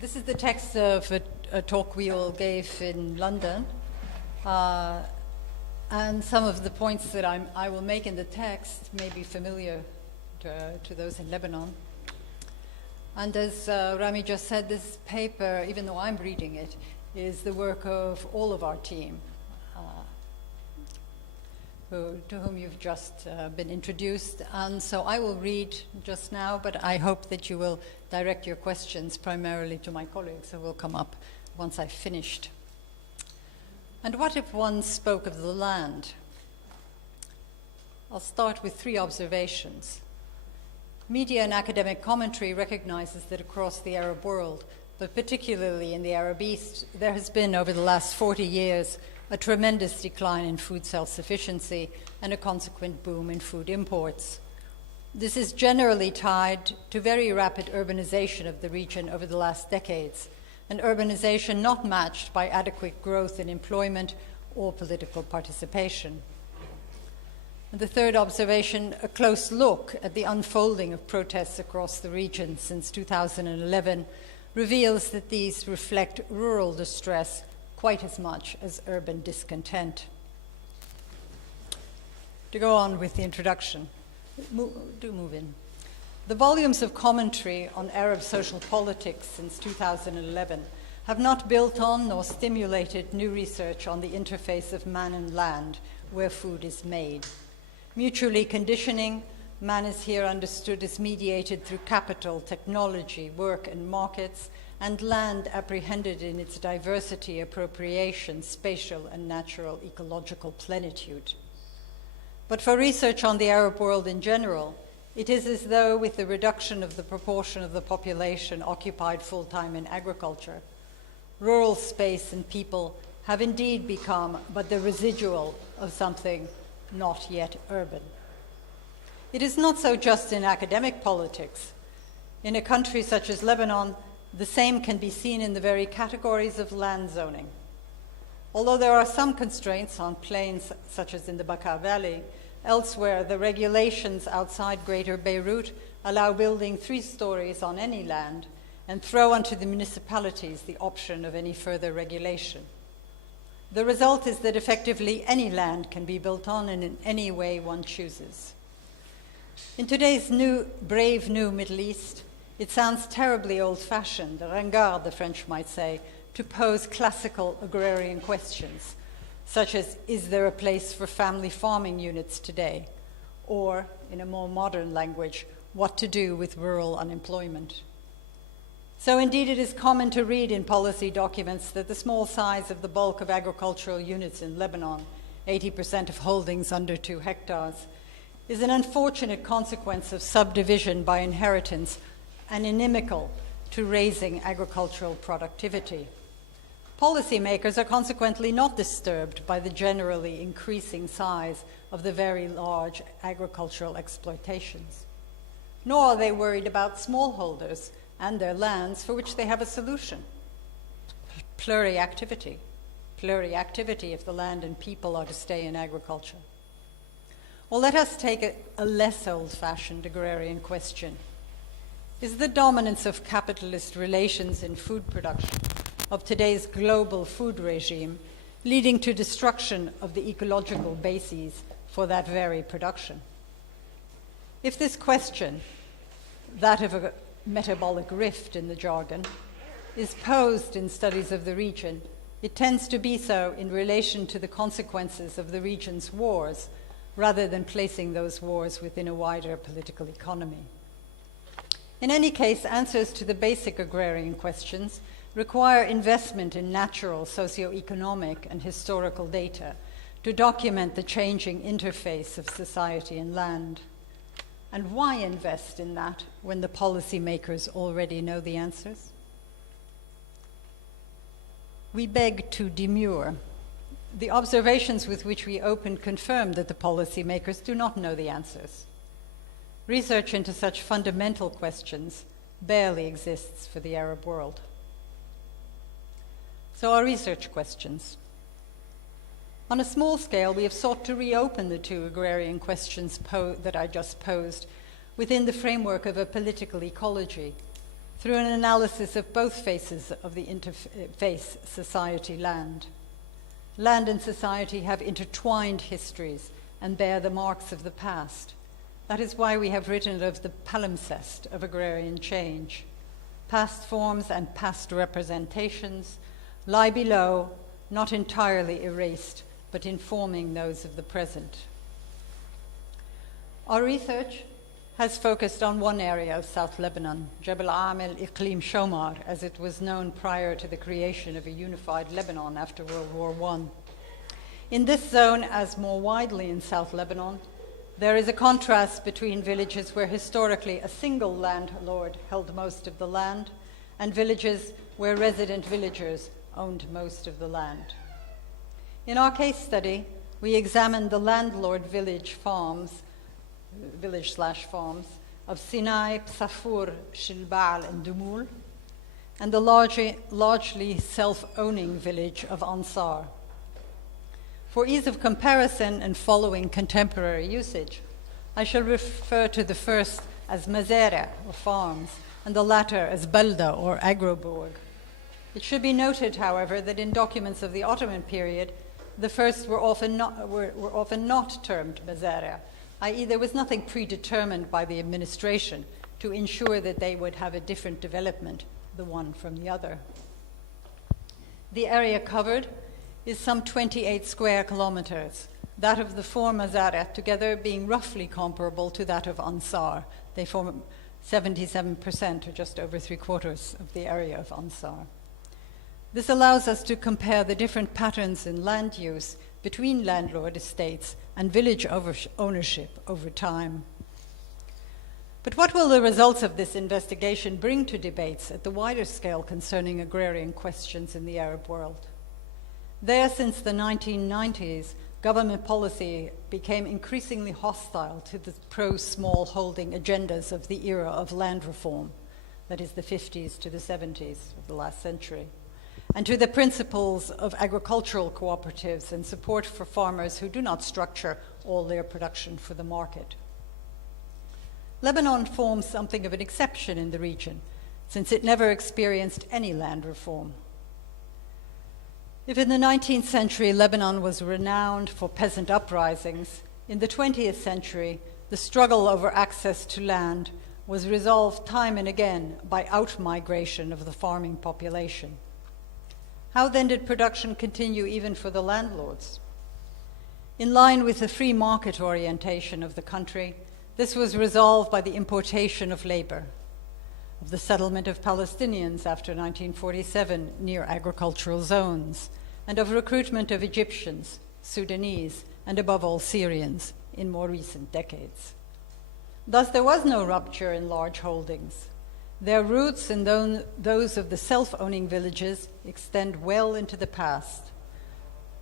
This is the text of a talk we all gave in London. And some of the points that I will make in the text may be familiar to those in Lebanon. And as Rami just said, this paper, even though I'm reading it, is the work of all of our team, to whom you've just been introduced. And so I will read just now, but I hope that you will direct your questions primarily to my colleagues who will come up once I've finished. And what if one spoke of the land? I'll start with 3 observations. Media and academic commentary recognizes that across the Arab world, but particularly in the Arab East, there has been, over the last 40 years, a tremendous decline in food self-sufficiency and a consequent boom in food imports. This is generally tied to very rapid urbanization of the region over the last decades, an urbanization not matched by adequate growth in employment or political participation. And the third observation, a close look at the unfolding of protests across the region since 2011, reveals that these reflect rural distress quite as much as urban discontent. To go on with the introduction, do move in. The volumes of commentary on Arab social politics since 2011 have not built on nor stimulated new research on the interface of man and land, where food is made. Mutually conditioning, man is here understood as mediated through capital, technology, work, and markets, and land apprehended in its diversity, appropriation, spatial, and natural ecological plenitude. But for research on the Arab world in general, it is as though with the reduction of the proportion of the population occupied full-time in agriculture, rural space and people have indeed become but the residual of something not yet urban. It is not so just in academic politics. In a country such as Lebanon, the same can be seen in the very categories of land zoning. Although there are some constraints on plains, such as in the Bekaa Valley, elsewhere the regulations outside Greater Beirut allow building 3 stories on any land and throw onto the municipalities the option of any further regulation. The result is that effectively any land can be built on in any way one chooses. In today's brave new Middle East, it sounds terribly old-fashioned, ringard, the French might say, to pose classical agrarian questions, such as, is there a place for family farming units today? Or, in a more modern language, what to do with rural unemployment? So indeed it is common to read in policy documents that the small size of the bulk of agricultural units in Lebanon, 80% of holdings under 2 hectares, is an unfortunate consequence of subdivision by inheritance and inimical to raising agricultural productivity. Policymakers are consequently not disturbed by the generally increasing size of the very large agricultural exploitations. Nor are they worried about smallholders and their lands for which they have a solution. Pluriactivity. Pluriactivity if the land and people are to stay in agriculture. Well, let us take a less old-fashioned agrarian question. Is the dominance of capitalist relations in food production of today's global food regime leading to destruction of the ecological bases for that very production? If this question, that of a metabolic rift in the jargon, is posed in studies of the region, it tends to be so in relation to the consequences of the region's wars, rather than placing those wars within a wider political economy. In any case, answers to the basic agrarian questions require investment in natural, socio-economic, and historical data to document the changing interface of society and land. And why invest in that when the policymakers already know the answers? We beg to demur. The observations with which we opened confirm that the policymakers do not know the answers. Research into such fundamental questions barely exists for the Arab world. So our research questions. On a small scale, we have sought to reopen the 2 agrarian questions that I just posed within the framework of a political ecology, through an analysis of both faces of the interface society-land. Land and society have intertwined histories and bear the marks of the past. That is why we have written of the palimpsest of agrarian change. Past forms and past representations lie below, not entirely erased, but informing those of the present. Our research has focused on one area of South Lebanon, Jebel Amel Iqlim Shomar, as it was known prior to the creation of a unified Lebanon after World War I. In this zone, as more widely in South Lebanon, there is a contrast between villages where historically a single landlord held most of the land and villages where resident villagers owned most of the land. In our case study, we examined the landlord village/farms of Sinay, Psafur, Shilbal, and Dumul, and the largely self-owning village of Ansar. For ease of comparison and following contemporary usage, I shall refer to the first as mazara, or farms, and the latter as balda, or agroburg. It should be noted, however, that in documents of the Ottoman period, the first were often not termed mazara, i.e. there was nothing predetermined by the administration to ensure that they would have a different development, the one from the other. The area covered is some 28 square kilometers, that of the four mazara together being roughly comparable to that of Ansar. They form 77%, or just over 3/4 of the area of Ansar. This allows us to compare the different patterns in land use between landlord estates and village ownership over time. But what will the results of this investigation bring to debates at the wider scale concerning agrarian questions in the Arab world? There, since the 1990s, government policy became increasingly hostile to the pro-small holding agendas of the era of land reform, that is the 50s to the 70s of the last century, and to the principles of agricultural cooperatives and support for farmers who do not structure all their production for the market. Lebanon forms something of an exception in the region, since it never experienced any land reform. If in the 19th century Lebanon was renowned for peasant uprisings, in the 20th century the struggle over access to land was resolved time and again by out-migration of the farming population. How then did production continue even for the landlords? In line with the free market orientation of the country, this was resolved by the importation of labor, of the settlement of Palestinians after 1947 near agricultural zones, and of recruitment of Egyptians, Sudanese, and above all Syrians in more recent decades. Thus, there was no rupture in large holdings. Their roots and those of the self-owning villages extend well into the past.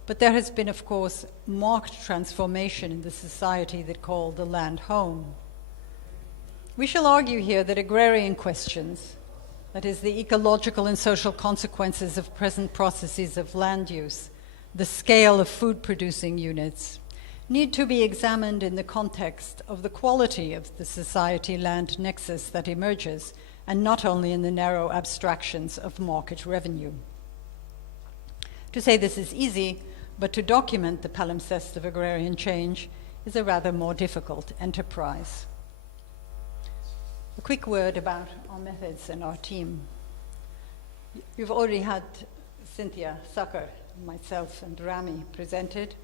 But there has been, of course, marked transformation in the society that called the land home. We shall argue here that agrarian questions, that is, the ecological and social consequences of present processes of land use, the scale of food-producing units, need to be examined in the context of the quality of the society-land nexus that emerges, and not only in the narrow abstractions of market revenue. To say this is easy, but to document the palimpsest of agrarian change is a rather more difficult enterprise. A quick word about our methods and our team. You've already had Cyntiah, Sakar, myself, and Rami presented,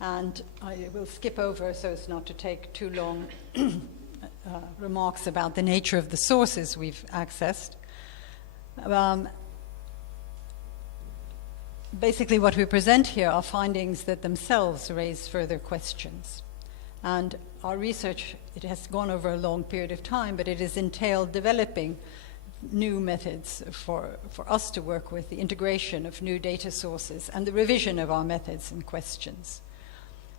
and I will skip over so as not to take too long remarks about the nature of the sources we've accessed. Basically, what we present here are findings that themselves raise further questions. And our research, it has gone over a long period of time, but it has entailed developing new methods for us to work with, the integration of new data sources, and the revision of our methods and questions.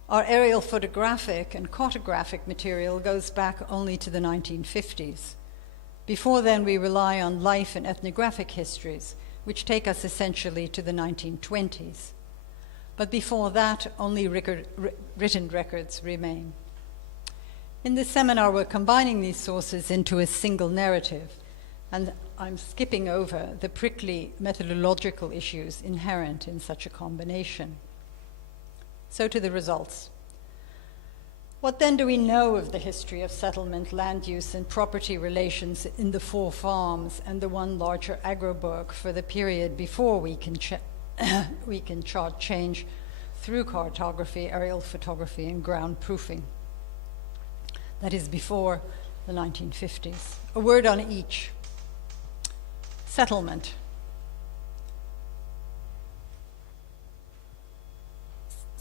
Our aerial photographic and cartographic material goes back only to the 1950s. Before then, we rely on life and ethnographic histories, which take us essentially to the 1920s. But before that, only written records remain. In this seminar, we're combining these sources into a single narrative, and I'm skipping over the prickly methodological issues inherent in such a combination. So to the results. What then do we know of the history of settlement, land use, and property relations in the 4 farms and the one larger agroburg for the period before we can chart change through cartography, aerial photography, and ground proofing? That is before the 1950s. A word on each. Settlement.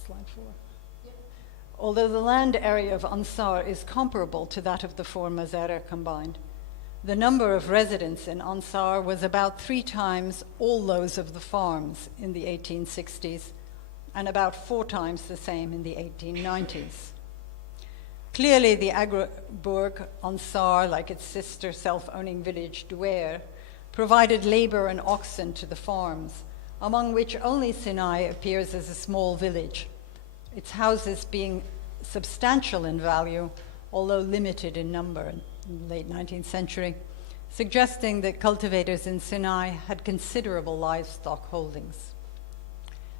Slide 4. Although the land area of Ansar is comparable to that of the 4 Mazara combined, the number of residents in Ansar was about 3 times all those of the farms in the 1860s and about 4 times the same in the 1890s. Clearly, the agroburg Ansar, like its sister self-owning village Nour, provided labor and oxen to the farms, among which only Sinay appears as a small village, its houses being substantial in value, although limited in number in the late 19th century, suggesting that cultivators in Sinay had considerable livestock holdings.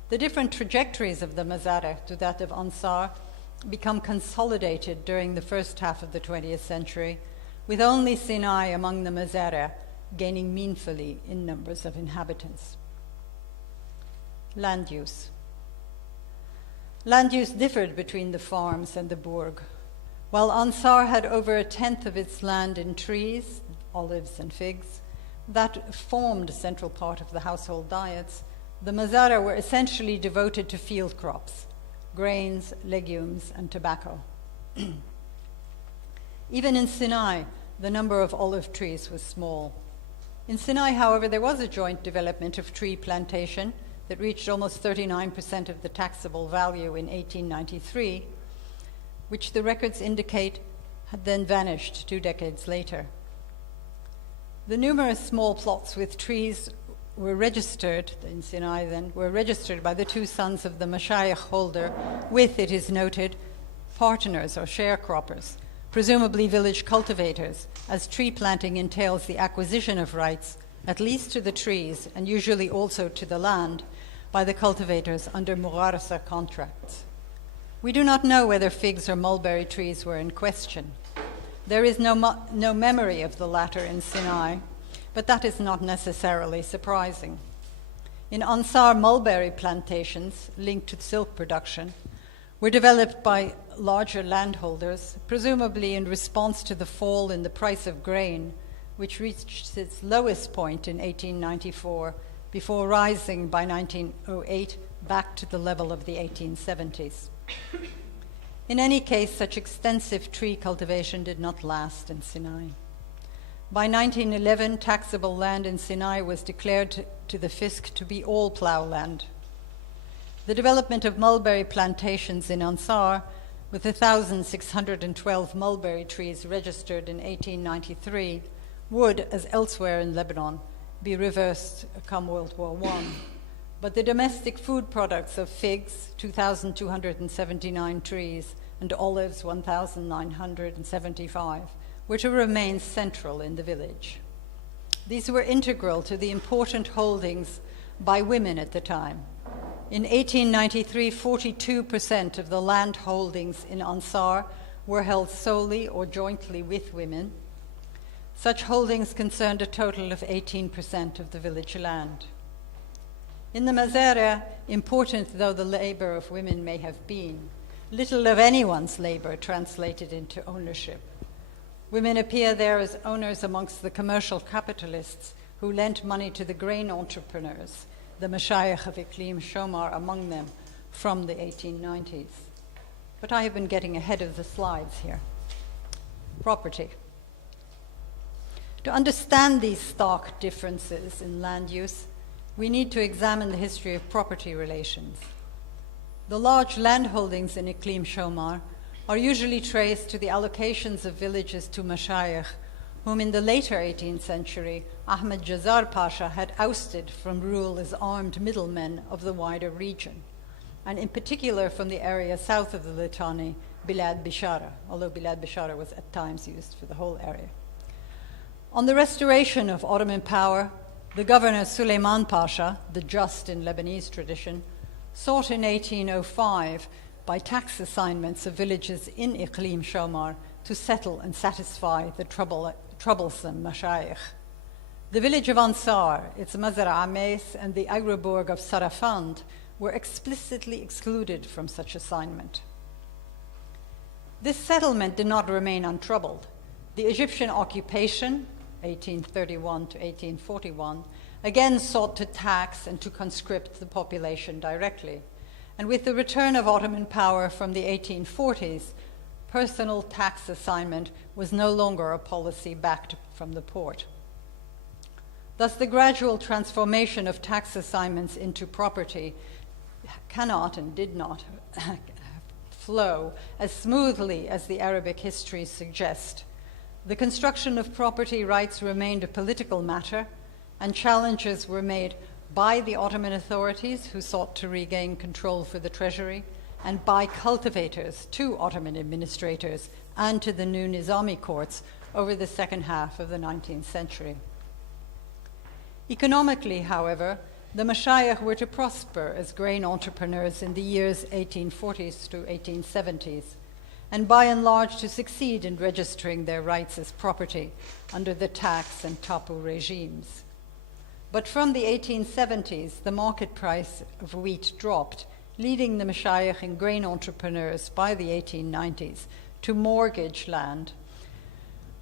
The different trajectories of the Mazara to that of Ansar become consolidated during the first half of the 20th century, with only Sinay among the Mazara gaining meaningfully in numbers of inhabitants. Land use. Land use differed between the farms and the burg. While Ansar had over 1/10 of its land in trees, olives and figs, that formed a central part of the household diets, the Mazara were essentially devoted to field crops, grains, legumes, and tobacco. Even in Sinay, the number of olive trees was small. In Sinay, however, there was a joint development of tree plantation that reached almost 39% of the taxable value in 1893, which the records indicate had then vanished 2 decades later. The numerous small plots with trees were registered, in Sinay then, were registered by the 2 sons of the mashayikh holder with, it is noted, partners or sharecroppers, presumably village cultivators, as tree planting entails the acquisition of rights, at least to the trees and usually also to the land, by the cultivators under mugharasa contracts. We do not know whether figs or mulberry trees were in question. There is no memory of the latter in Sinay, but that is not necessarily surprising. In Ansar, mulberry plantations linked to silk production were developed by larger landholders, presumably in response to the fall in the price of grain, which reached its lowest point in 1894, before rising by 1908 back to the level of the 1870s. In any case, such extensive tree cultivation did not last in Sinay. By 1911, taxable land in Sinay was declared to the fisc to be all plough land. The development of mulberry plantations in Ansar, with 1,612 mulberry trees registered in 1893, would, as elsewhere in Lebanon, be reversed come World War I. But the domestic food products of figs, 2,279 trees, and olives, 1,975, were to remain central in the village. These were integral to the important holdings by women at the time. In 1893, 42% of the land holdings in Ansar were held solely or jointly with women. Such holdings concerned a total of 18% of the village land. In the Mazara, important though the labor of women may have been, little of anyone's labor translated into ownership. Women appear there as owners amongst the commercial capitalists who lent money to the grain entrepreneurs, the mashayikh of Iklim Shomar among them, from the 1890s. But I have been getting ahead of the slides here. Property. To understand these stark differences in land use, we need to examine the history of property relations. The large landholdings in Iklim Shomar are usually traced to the allocations of villages to mashayikh, whom in the later 18th century Ahmed Jazar Pasha had ousted from rule as armed middlemen of the wider region, and in particular from the area south of the Litani, Bilad Bishara, although Bilad Bishara was at times used for the whole area. On the restoration of Ottoman power, the governor Suleiman Pasha, the just in Lebanese tradition, sought in 1805 by tax assignments of villages in Iqlim Shomar to settle and satisfy the troublesome mashayikh. The village of Ansar, its Mazara Ames, and the agroburg of Sarafand were explicitly excluded from such assignment. This settlement did not remain untroubled. The Egyptian occupation, 1831 to 1841, again sought to tax and to conscript the population directly. And with the return of Ottoman power from the 1840s, personal tax assignment was no longer a policy backed from the Porte. Thus, the gradual transformation of tax assignments into property cannot and did not flow as smoothly as the Arabic histories suggest. The construction of property rights remained a political matter, and challenges were made by the Ottoman authorities, who sought to regain control for the treasury, and by cultivators to Ottoman administrators and to the new Nizami courts over the second half of the 19th century. Economically, however, the Mashayikh were to prosper as grain entrepreneurs in the years 1840s to 1870s, and by and large to succeed in registering their rights as property under the tax and tapu regimes. But from the 1870s, the market price of wheat dropped, leading the Mashayikh and grain entrepreneurs by the 1890s to mortgage land,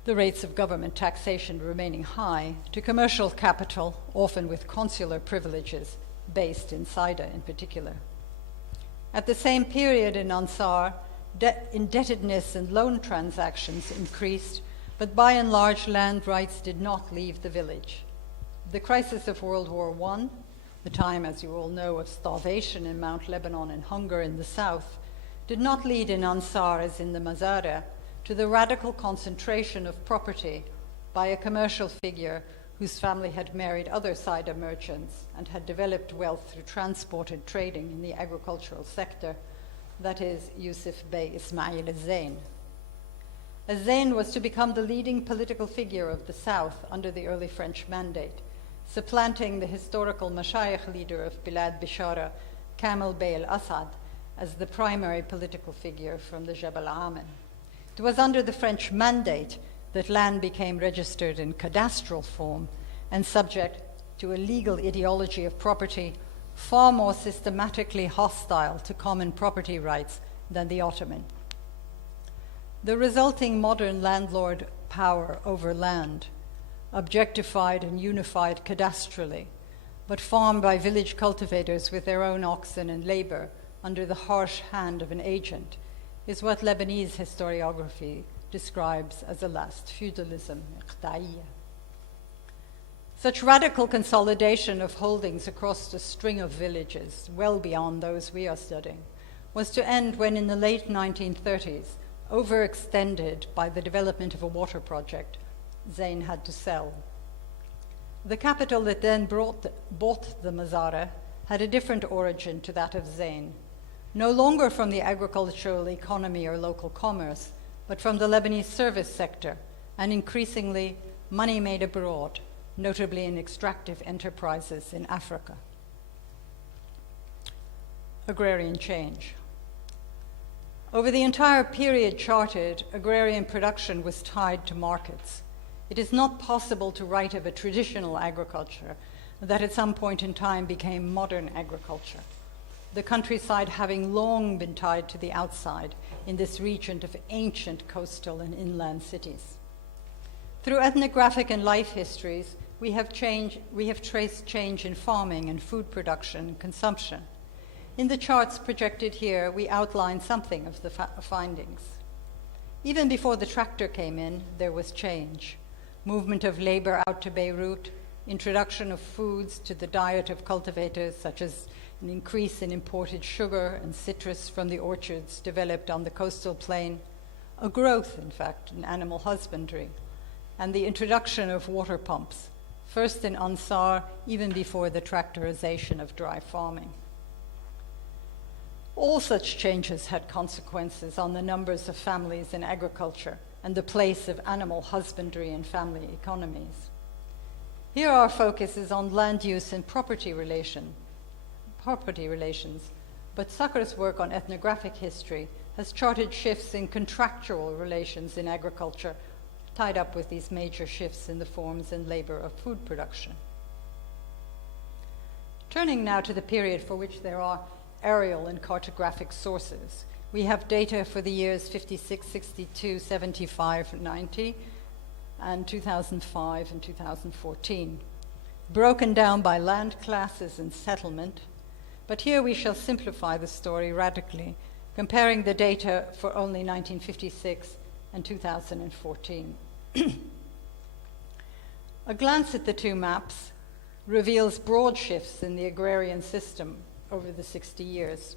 the rates of government taxation remaining high, to commercial capital, often with consular privileges, based in Saida in particular. At the same period in Ansar, indebtedness and loan transactions increased, but by and large land rights did not leave the village. The crisis of World War I, the time, as you all know, of starvation in Mount Lebanon and hunger in the south, did not lead in Ansar, as in the Mazara, to the radical concentration of property by a commercial figure whose family had married other Saida merchants and had developed wealth through transported trading in the agricultural sector, that is, Yusuf Bey Ismail al-Zain. Az-Zain was to become the leading political figure of the south under the early French Mandate, supplanting the historical Mashayikh leader of Bilad Bishara, Kamel Bey al-Assad, as the primary political figure from the Jabal Amen. It was under the French Mandate that land became registered in cadastral form and subject to a legal ideology of property far more systematically hostile to common property rights than the Ottoman. The resulting modern landlord power over land, objectified and unified cadastrally, but farmed by village cultivators with their own oxen and labor under the harsh hand of an agent, is what Lebanese historiography describes as a last feudalism, iqta'iyya. Such radical consolidation of holdings across a string of villages, well beyond those we are studying, was to end when in the late 1930s, overextended by the development of a water project, Zain had to sell. The capital that then bought the Mazara had a different origin to that of Zain, no longer from the agricultural economy or local commerce, but from the Lebanese service sector, and increasingly money made abroad, notably in extractive enterprises in Africa. Agrarian change. Over the entire period charted, agrarian production was tied to markets. It is not possible to write of a traditional agriculture that at some point in time became modern agriculture, the countryside having long been tied to the outside in this region of ancient coastal and inland cities. Through ethnographic and life histories, we have traced change in farming and food production and consumption. In the charts projected here, we outline something of the findings. Even before the tractor came in, there was change. Movement of labor out to Beirut, introduction of foods to the diet of cultivators, such as an increase in imported sugar and citrus from the orchards developed on the coastal plain, a growth, in fact, in animal husbandry, and the introduction of water pumps, first in Ansar, even before the tractorization of dry farming. All such changes had consequences on the numbers of families in agriculture and the place of animal husbandry in family economies. Here our focus is on land use and property relations, but Sucker's work on ethnographic history has charted shifts in contractual relations in agriculture, tied up with these major shifts in the forms and labor of food production. Turning now to the period for which there are aerial and cartographic sources, we have data for the years 56, 62, 75, 90, and 2005 and 2014, broken down by land classes and settlement. But here we shall simplify the story radically, comparing the data for only 1956 and 2014. A glance at the two maps reveals broad shifts in the agrarian system over the 60 years.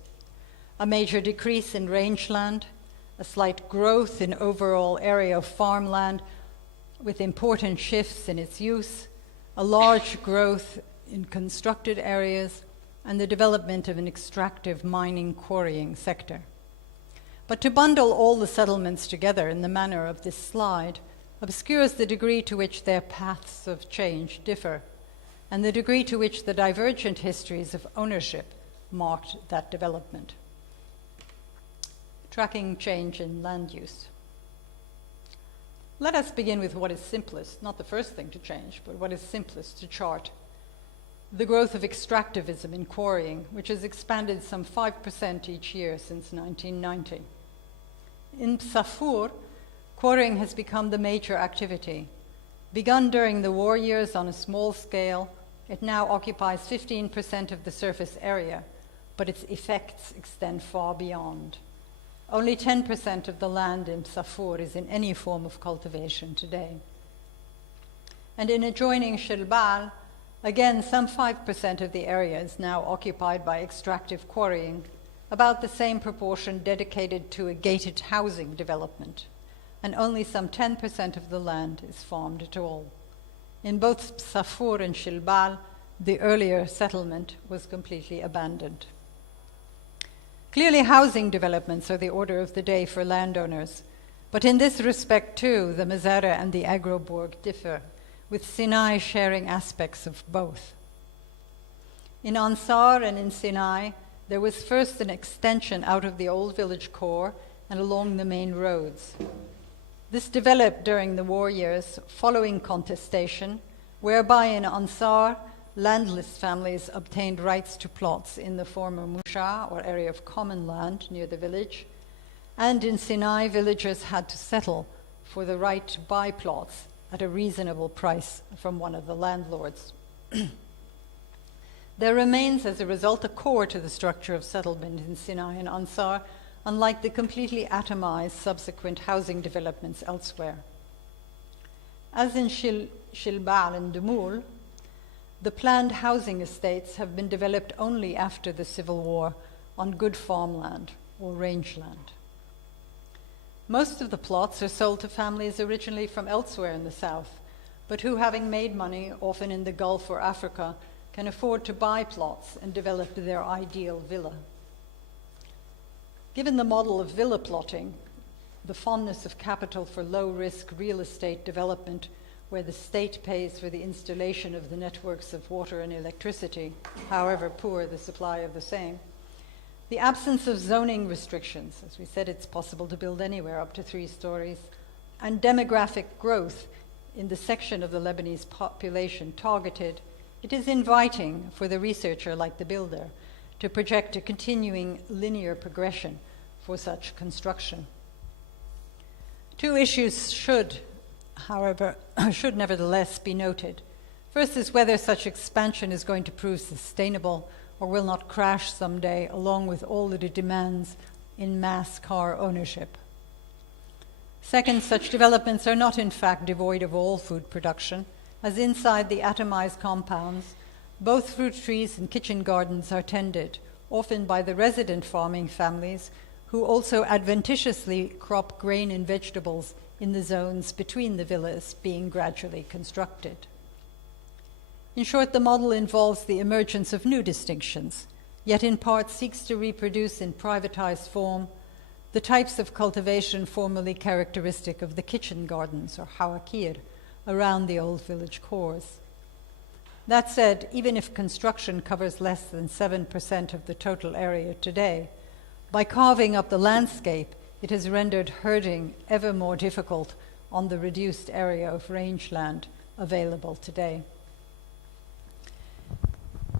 A major decrease in rangeland, a slight growth in overall area of farmland with important shifts in its use, a large growth in constructed areas, and the development of an extractive mining quarrying sector. But to bundle all the settlements together in the manner of this slide obscures the degree to which their paths of change differ, and the degree to which the divergent histories of ownership marked that development. Tracking change in land use. Let us begin with what is simplest, not the first thing to change, but what is simplest to chart. The growth of extractivism in quarrying, which has expanded some 5% each year since 1990. In Psafur, quarrying has become the major activity. Begun during the war years on a small scale, it now occupies 15% of the surface area, but its effects extend far beyond. Only 10% of the land in Psafur is in any form of cultivation today. And in adjoining Shilbal, again, some 5% of the area is now occupied by extractive quarrying, about the same proportion dedicated to a gated housing development, and only some 10% of the land is farmed at all. In both Psafur and Shilbal, the earlier settlement was completely abandoned. Clearly, housing developments are the order of the day for landowners, but in this respect too, the Mezara and the Agrobourg differ, with Sinay sharing aspects of both. In Ansar and in Sinay, there was first an extension out of the old village core and along the main roads. This developed during the war years following contestation, whereby in Ansar, landless families obtained rights to plots in the former Musha, or area of common land near the village, and in Sinai, villagers had to settle for the right to buy plots at a reasonable price from one of the landlords. There remains, as a result, a core to the structure of settlement in Sinai and Ansar, unlike the completely atomized subsequent housing developments elsewhere. As in Shilbal and Dumul, the planned housing estates have been developed only after the Civil War on good farmland or rangeland. Most of the plots are sold to families originally from elsewhere in the south, but who, having made money, often in the Gulf or Africa, can afford to buy plots and develop their ideal villa. Given the model of villa plotting, the fondness of capital for low-risk real estate development, where the state pays for the installation of the networks of water and electricity, however poor the supply of the same, the absence of zoning restrictions, as we said, it's possible to build anywhere up to 3 stories, and demographic growth in the section of the Lebanese population targeted, it is inviting for the researcher like the builder to project a continuing linear progression for such construction. 2 issues should nevertheless be noted. First is whether such expansion is going to prove sustainable or will not crash someday along with all that it demands in mass car ownership. Second, such developments are not in fact devoid of all food production, as inside the atomized compounds, both fruit trees and kitchen gardens are tended, often by the resident farming families who also adventitiously crop grain and vegetables in the zones between the villas being gradually constructed. In short, the model involves the emergence of new distinctions, yet in part seeks to reproduce in privatized form the types of cultivation formerly characteristic of the kitchen gardens, or hawakir, around the old village cores. That said, even if construction covers less than 7% of the total area today, by carving up the landscape, it has rendered herding ever more difficult on the reduced area of rangeland available today.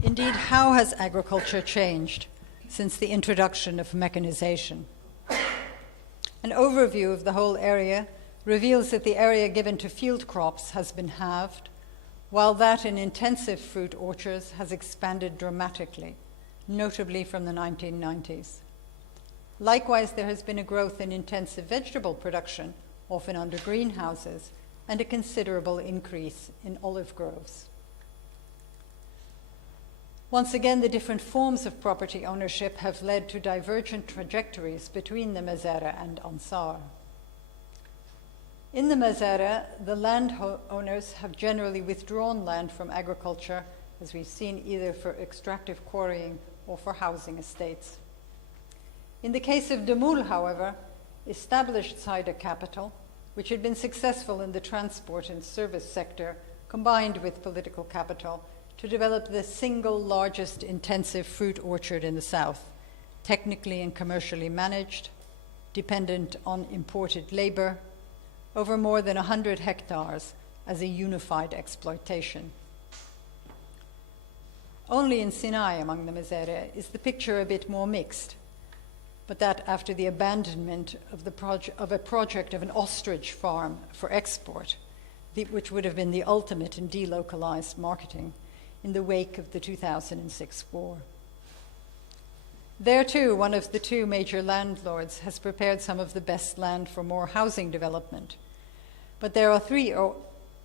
Indeed, how has agriculture changed since the introduction of mechanization? An overview of the whole area reveals that the area given to field crops has been halved, while that in intensive fruit orchards has expanded dramatically, notably from the 1990s. Likewise, there has been a growth in intensive vegetable production, often under greenhouses, and a considerable increase in olive groves. Once again, the different forms of property ownership have led to divergent trajectories between the Mazara and Ansar. In the Mazara, the landowners have generally withdrawn land from agriculture, as we've seen, either for extractive quarrying or for housing estates. In the case of Demul, however, established cider capital, which had been successful in the transport and service sector, combined with political capital to develop the single largest intensive fruit orchard in the south, technically and commercially managed, dependent on imported labor, over more than 100 hectares as a unified exploitation. Only in Sinai, among the Mazara, is the picture a bit more mixed, but that after the abandonment of a project of an ostrich farm for export, which would have been the ultimate in delocalized marketing in the wake of the 2006 war. There too, one of the two major landlords has prepared some of the best land for more housing development. But there are three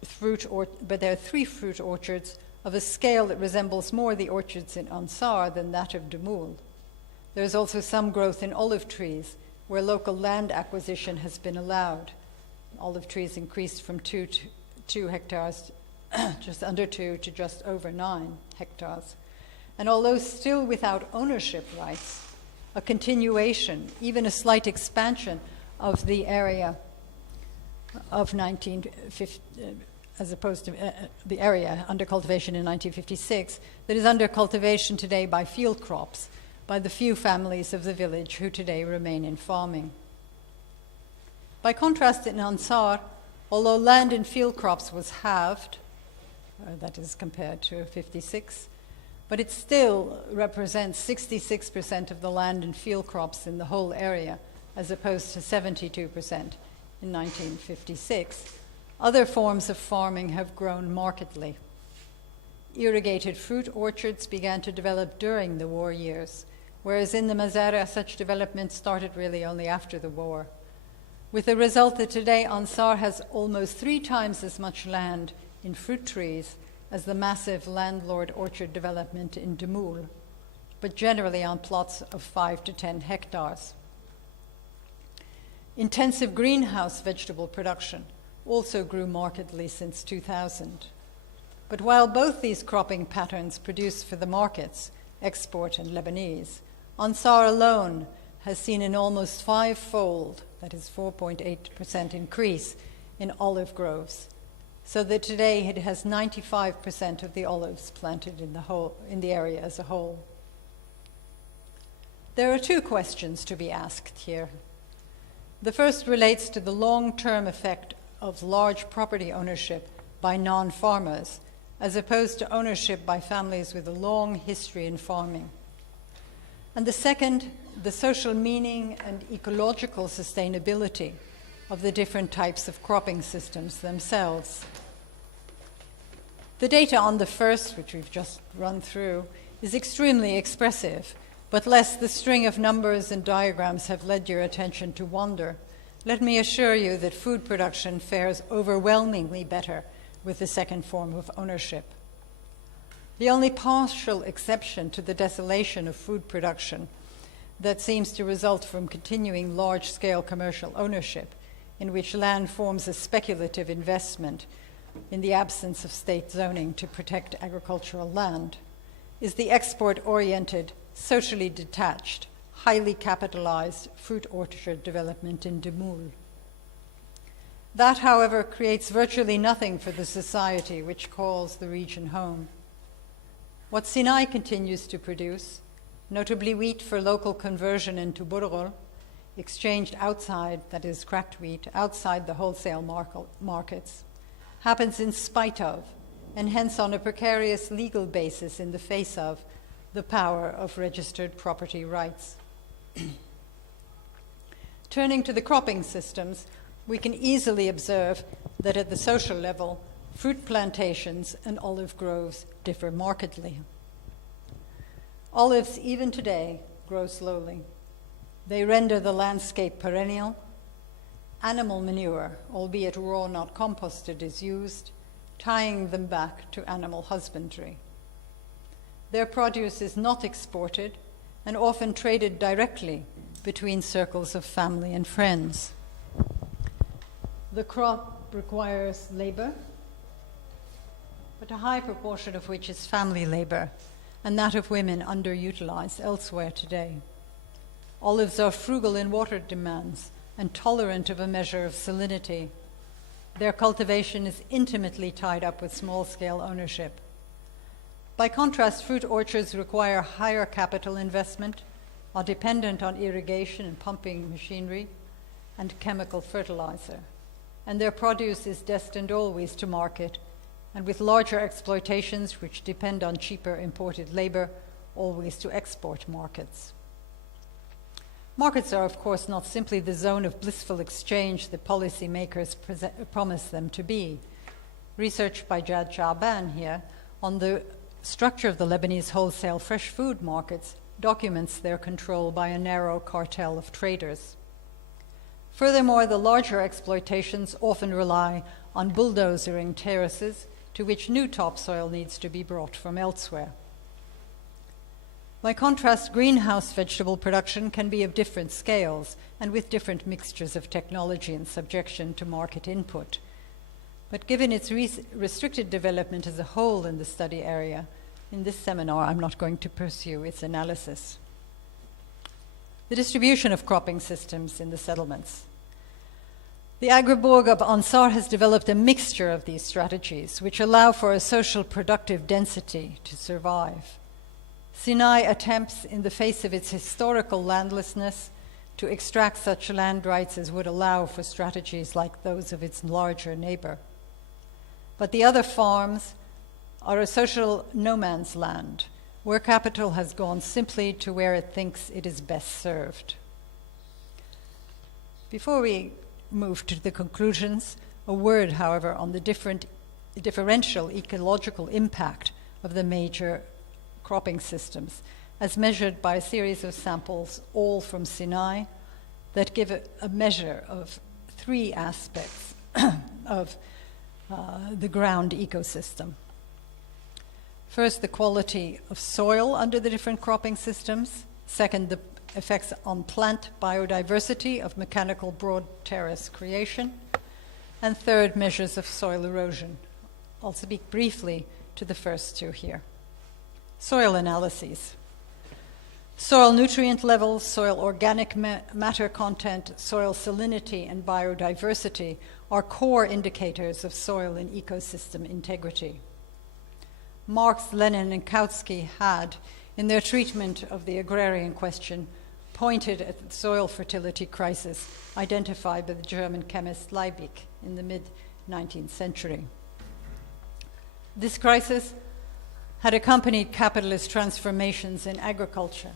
fruit orchards of a scale that resembles more the orchards in Ansar than that of Demul. There is also some growth in olive trees, where local land acquisition has been allowed. Olive trees increased from 2 hectares, just under 2, to just over 9 hectares. And although still without ownership rights, a continuation, even a slight expansion of the area of 1950, as opposed to the area under cultivation in 1956, that is under cultivation today by field crops, by the few families of the village who today remain in farming. By contrast, in Ansar, although land in field crops was halved, that is compared to 56, but it still represents 66% of the land in field crops in the whole area, as opposed to 72% in 1956. Other forms of farming have grown markedly. Irrigated fruit orchards began to develop during the war years, whereas in the Mazara, such development started really only after the war, with the result that today Ansar has almost 3 times as much land in fruit trees as the massive landlord orchard development in Demul, but generally on plots of 5 to 10 hectares. Intensive greenhouse vegetable production also grew markedly since 2000. But while both these cropping patterns produce for the markets, export and Lebanese, Ansar alone has seen an almost 5-fold, that is 4.8% increase in olive groves, so that today it has 95% of the olives planted in the area as a whole. There are 2 questions to be asked here. The first relates to the long-term effect of large property ownership by non-farmers, as opposed to ownership by families with a long history in farming. And the second, the social meaning and ecological sustainability of the different types of cropping systems themselves. The data on the first, which we've just run through, is extremely expressive, but lest the string of numbers and diagrams have led your attention to wander, let me assure you that food production fares overwhelmingly better with the second form of ownership. The only partial exception to the desolation of food production that seems to result from continuing large-scale commercial ownership, in which land forms a speculative investment in the absence of state zoning to protect agricultural land, is the export-oriented, socially detached, highly capitalized fruit orchard development in Demoul. That, however, creates virtually nothing for the society which calls the region home. What Sinay continues to produce, notably wheat for local conversion into burghul, exchanged outside, that is cracked wheat, outside the wholesale markets, happens in spite of, and hence on a precarious legal basis in the face of, the power of registered property rights. Turning to the cropping systems, we can easily observe that at the social level, fruit plantations and olive groves differ markedly. Olives, even today, grow slowly. They render the landscape perennial. Animal manure, albeit raw, not composted, is used, tying them back to animal husbandry. Their produce is not exported and often traded directly between circles of family and friends. The crop requires labor, but a high proportion of which is family labor, and that of women underutilized elsewhere today. Olives are frugal in water demands and tolerant of a measure of salinity. Their cultivation is intimately tied up with small-scale ownership. By contrast, fruit orchards require higher capital investment, are dependent on irrigation and pumping machinery, and chemical fertilizer. And their produce is destined always to market, and with larger exploitations which depend on cheaper imported labor, always to export markets. Markets are, of course, not simply the zone of blissful exchange that policymakers promise them to be. Research by Jad Shaban here on the structure of the Lebanese wholesale fresh food markets documents their control by a narrow cartel of traders. Furthermore, the larger exploitations often rely on bulldozering terraces to which new topsoil needs to be brought from elsewhere. By contrast, greenhouse vegetable production can be of different scales and with different mixtures of technology and subjection to market input. But given its restricted development as a whole in the study area, in this seminar I'm not going to pursue its analysis. The distribution of cropping systems in the settlements. The Agribourg of Ansar has developed a mixture of these strategies which allow for a social productive density to survive. Sinay attempts, in the face of its historical landlessness, to extract such land rights as would allow for strategies like those of its larger neighbor. But the other farms are a social no man's land, where capital has gone simply to where it thinks it is best served. Before we move to the conclusions, a word, however, on the differential ecological impact of the major cropping systems, as measured by a series of samples, all from Sinay, that give a measure of three aspects of the ground ecosystem. First, the quality of soil under the different cropping systems. Second, the effects on plant biodiversity of mechanical broad terrace creation. And third, measures of soil erosion. I'll speak briefly to the first two here. Soil analyses. Soil nutrient levels, soil organic matter content, soil salinity, and biodiversity are core indicators of soil and ecosystem integrity. Marx, Lenin, and Kautsky had, in their treatment of the agrarian question, pointed at the soil fertility crisis identified by the German chemist Liebig in the mid-19th century. This crisis had accompanied capitalist transformations in agriculture,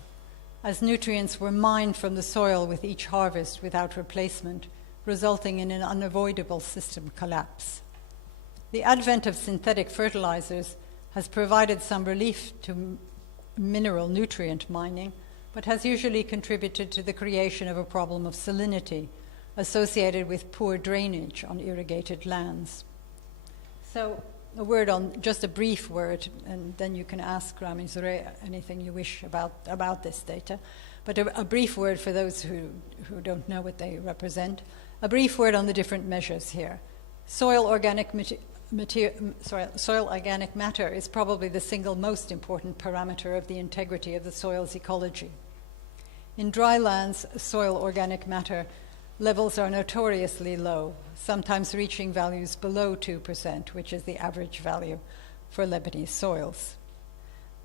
as nutrients were mined from the soil with each harvest without replacement, resulting in an unavoidable system collapse. The advent of synthetic fertilizers has provided some relief to mineral nutrient mining, but has usually contributed to the creation of a problem of salinity associated with poor drainage on irrigated lands. So just a brief word, and then you can ask Rami, Zurayk anything you wish about this data. But a brief word for those who don't know what they represent. A brief word on the different measures here. Soil organic matter is probably the single most important parameter of the integrity of the soil's ecology. In dry lands, soil organic matter levels are notoriously low, sometimes reaching values below 2%, which is the average value for Lebanese soils.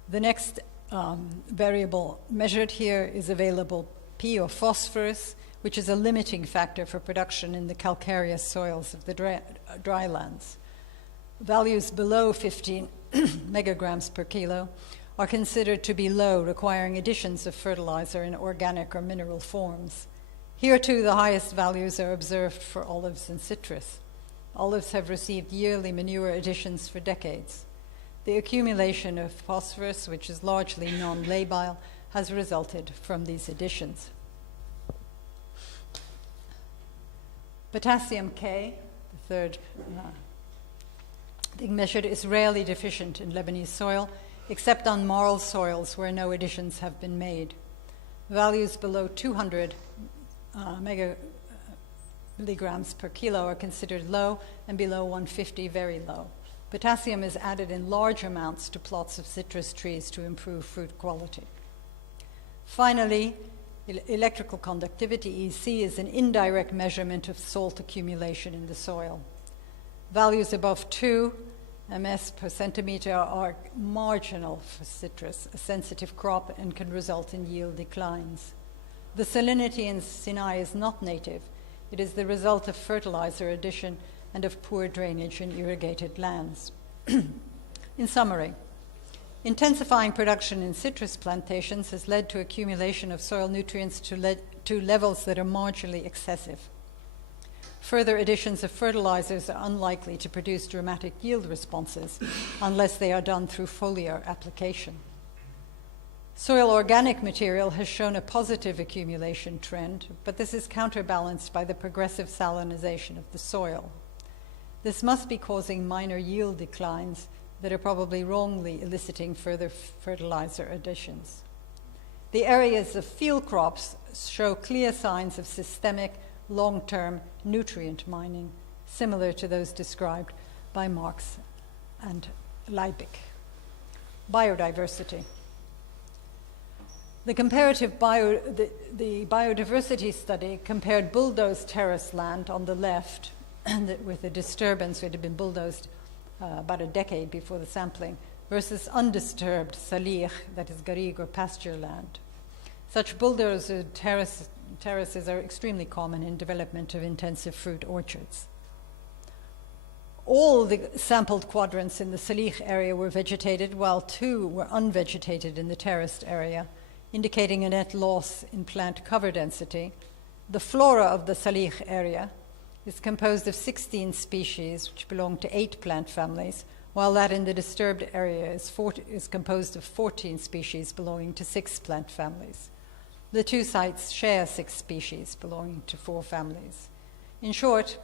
The next variable measured here is available P, or phosphorus, which is a limiting factor for production in the calcareous soils of the dry lands. Values below 15 megagrams per kilo are considered to be low, requiring additions of fertilizer in organic or mineral forms. Here, too, the highest values are observed for olives and citrus. Olives have received yearly manure additions for decades. The accumulation of phosphorus, which is largely non-labile, has resulted from these additions. Potassium K, the third thing measured, is rarely deficient in Lebanese soil, except on marl soils where no additions have been made. Values below 200 milligrams per kilo are considered low, and below 150 very low. Potassium is added in large amounts to plots of citrus trees to improve fruit quality. Finally, electrical conductivity, EC, is an indirect measurement of salt accumulation in the soil. Values above 2 ms per centimeter are marginal for citrus, a sensitive crop, and can result in yield declines. The salinity in Sinai is not native. It is the result of fertilizer addition and of poor drainage in irrigated lands. In summary, intensifying production in citrus plantations has led to accumulation of soil nutrients to levels that are marginally excessive. Further additions of fertilizers are unlikely to produce dramatic yield responses unless they are done through foliar application. Soil organic material has shown a positive accumulation trend, but this is counterbalanced by the progressive salinization of the soil. This must be causing minor yield declines that are probably wrongly eliciting further fertilizer additions. The areas of field crops show clear signs of systemic, long-term nutrient mining, similar to those described by Marx and Leibig. Biodiversity. The biodiversity study compared bulldozed terrace land on the left with a disturbance which had been bulldozed about a decade before the sampling, versus undisturbed salih, that is garrig or pasture land. Such bulldozed terraces are extremely common in development of intensive fruit orchards. All the sampled quadrants in the salih area were vegetated, while 2 were unvegetated in the terraced area, indicating a net loss in plant cover density. The flora of the salih area is composed of 16 species, which belong to 8 plant families, while that in the disturbed area is composed of 14 species belonging to 6 plant families. The 2 sites share 6 species belonging to 4 families. In short,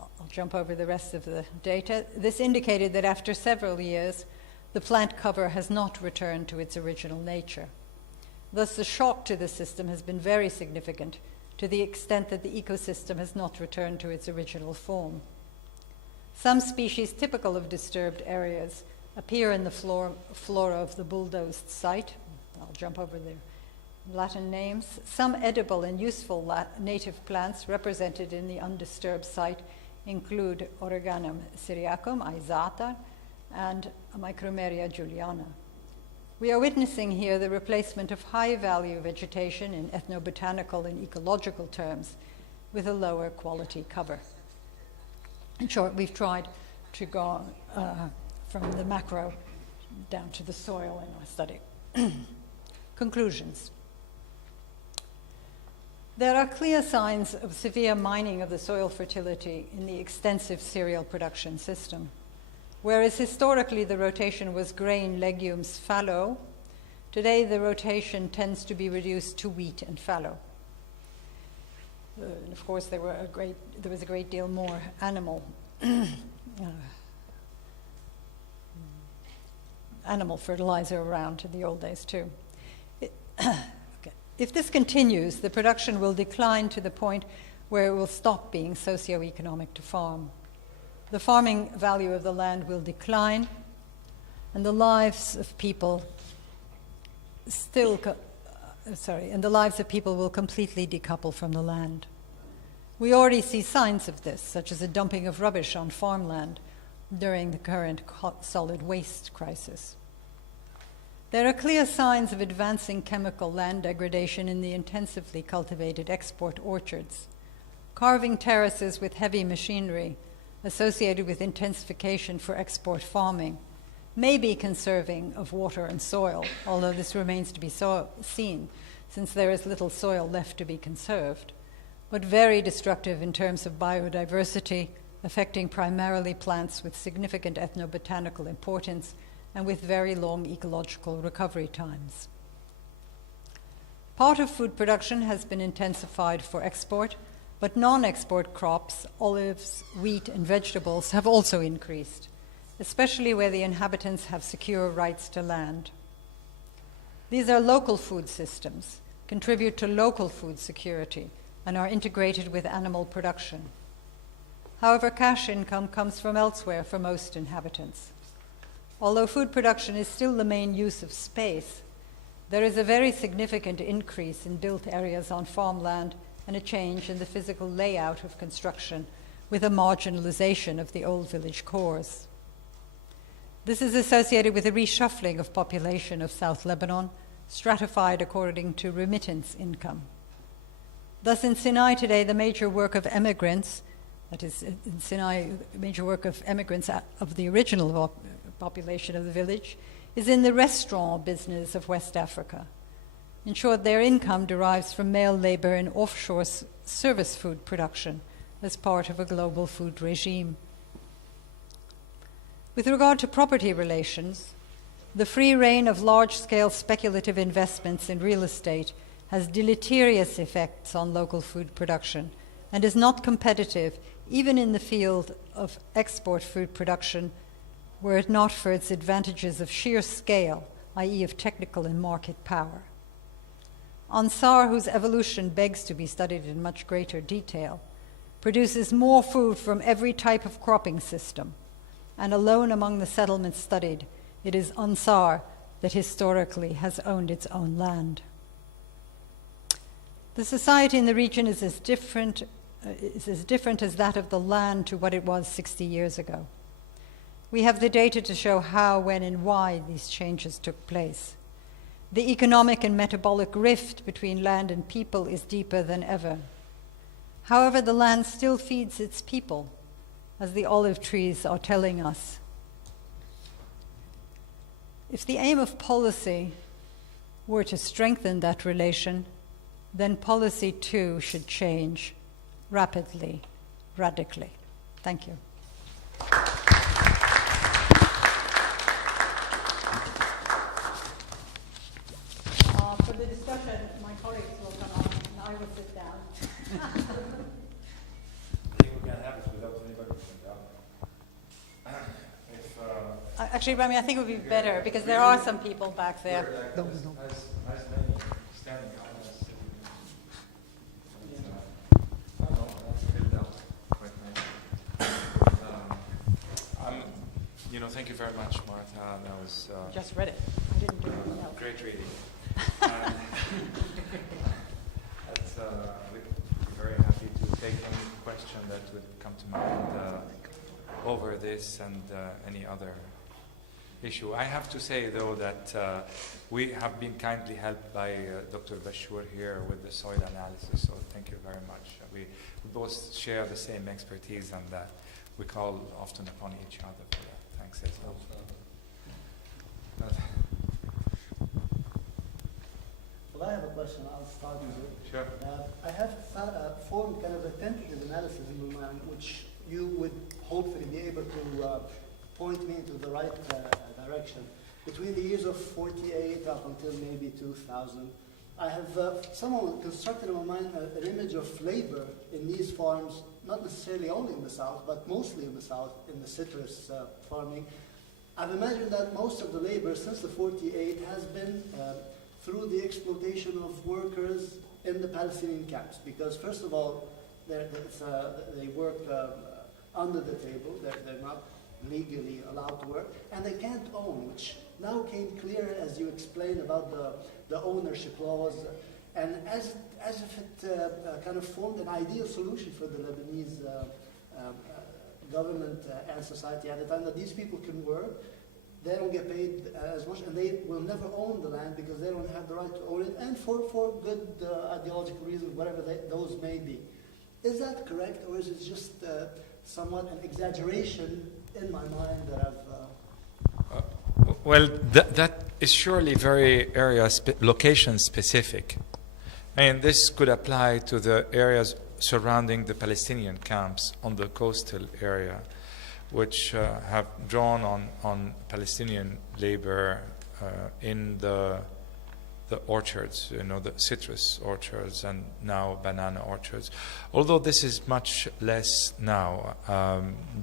I'll jump over the rest of the data. This indicated that after several years, the plant cover has not returned to its original nature. Thus, the shock to the system has been very significant, to the extent that the ecosystem has not returned to its original form. Some species typical of disturbed areas appear in the flora of the bulldozed site. I'll jump over their Latin names. Some edible and useful native plants represented in the undisturbed site include Oreganum syriacum, Isata, and Micromeria juliana. We are witnessing here the replacement of high-value vegetation in ethnobotanical and ecological terms with a lower quality cover. In short, we've tried to go from the macro down to the soil in our study. Conclusions. There are clear signs of severe mining of the soil fertility in the extensive cereal production system. Whereas historically the rotation was grain, legumes, fallow, today the rotation tends to be reduced to wheat and fallow. And of course, there was a great deal more animal fertilizer around in the old days too. If this continues, the production will decline to the point where it will stop being socioeconomic to farm. The farming value of the land will decline, and the lives of people still and the lives of people will completely decouple from the land. We already see signs of this, such as the dumping of rubbish on farmland during the current solid waste crisis. There are clear signs of advancing chemical land degradation in the intensively cultivated export orchards. Carving terraces with heavy machinery associated with intensification for export farming may be conserving of water and soil, although this remains to be seen, since there is little soil left to be conserved, but very destructive in terms of biodiversity, affecting primarily plants with significant ethnobotanical importance and with very long ecological recovery times. Part of food production has been intensified for export, but non-export crops, olives, wheat, and vegetables have also increased, especially where the inhabitants have secure rights to land. These are local food systems, contribute to local food security, and are integrated with animal production. However, cash income comes from elsewhere for most inhabitants. Although food production is still the main use of space, there is a very significant increase in built areas on farmland and a change in the physical layout of construction with a marginalization of the old village cores. This is associated with a reshuffling of population of South Lebanon, stratified according to remittance income. Thus, in Sinai today, the major work of emigrants, that is, in Sinai, the major work of immigrants of the original population of the village, is in the restaurant business of West Africa. In short, their income derives from male labor in offshore service food production as part of a global food regime. With regard to property relations, the free reign of large-scale speculative investments in real estate has deleterious effects on local food production and is not competitive even in the field of export food production were it not for its advantages of sheer scale, i.e. of technical and market power. Ansar, whose evolution begs to be studied in much greater detail, produces more food from every type of cropping system, and alone among the settlements studied, it is Ansar that historically has owned its own land. The society in the region is as different as that of the land to what it was 60 years ago. We have the data to show how, when, and why these changes took place. The economic and metabolic rift between land and people is deeper than ever. However, the land still feeds its people, as the olive trees are telling us. If the aim of policy were to strengthen that relation, then policy too should change rapidly, radically. Thank you. For the discussion, my colleagues will come up and I will sit down. I think we can have it without anybody sitting down. Actually, Rami, I think it would be better because there are some people back there. Nice lady standing behind us. I don't know, that's filled out quite nice. Thank you very much, Martha. That was Just read it. I didn't do anything else. great reading. We're very happy to take any question that would come to mind over this and any other issue. I have to say, though, that we have been kindly helped by Dr. Bashur here with the soil analysis, so thank you very much. We both share the same expertise, and we call often upon each other for that. Thanks as well. Well, I have a question. I'll start with it. Sure. I have formed kind of a tentative analysis in my mind, which you would hopefully be able to point me into the right direction. Between the years of 48 up until maybe 2000, I have somehow constructed in my mind an image of labor in these farms, not necessarily only in the south, but mostly in the south, in the citrus farming. I've imagined that most of the labor since the 48 has been through the exploitation of workers in the Palestinian camps. Because first of all, they work under the table. They're not legally allowed to work, and they can't own, which now came clear as you explained about the ownership laws, and as if it kind of formed an ideal solution for the Lebanese government and society at the time, that these people can work, they don't get paid as much, and they will never own the land because they don't have the right to own it, and for good ideological reasons, whatever those may be. Is that correct, or is it just somewhat an exaggeration in my mind that I've... Well, that is surely very location specific. And this could apply to the areas surrounding the Palestinian camps on the coastal area, which have drawn on Palestinian labor in the orchards, the citrus orchards and now banana orchards. Although this is much less now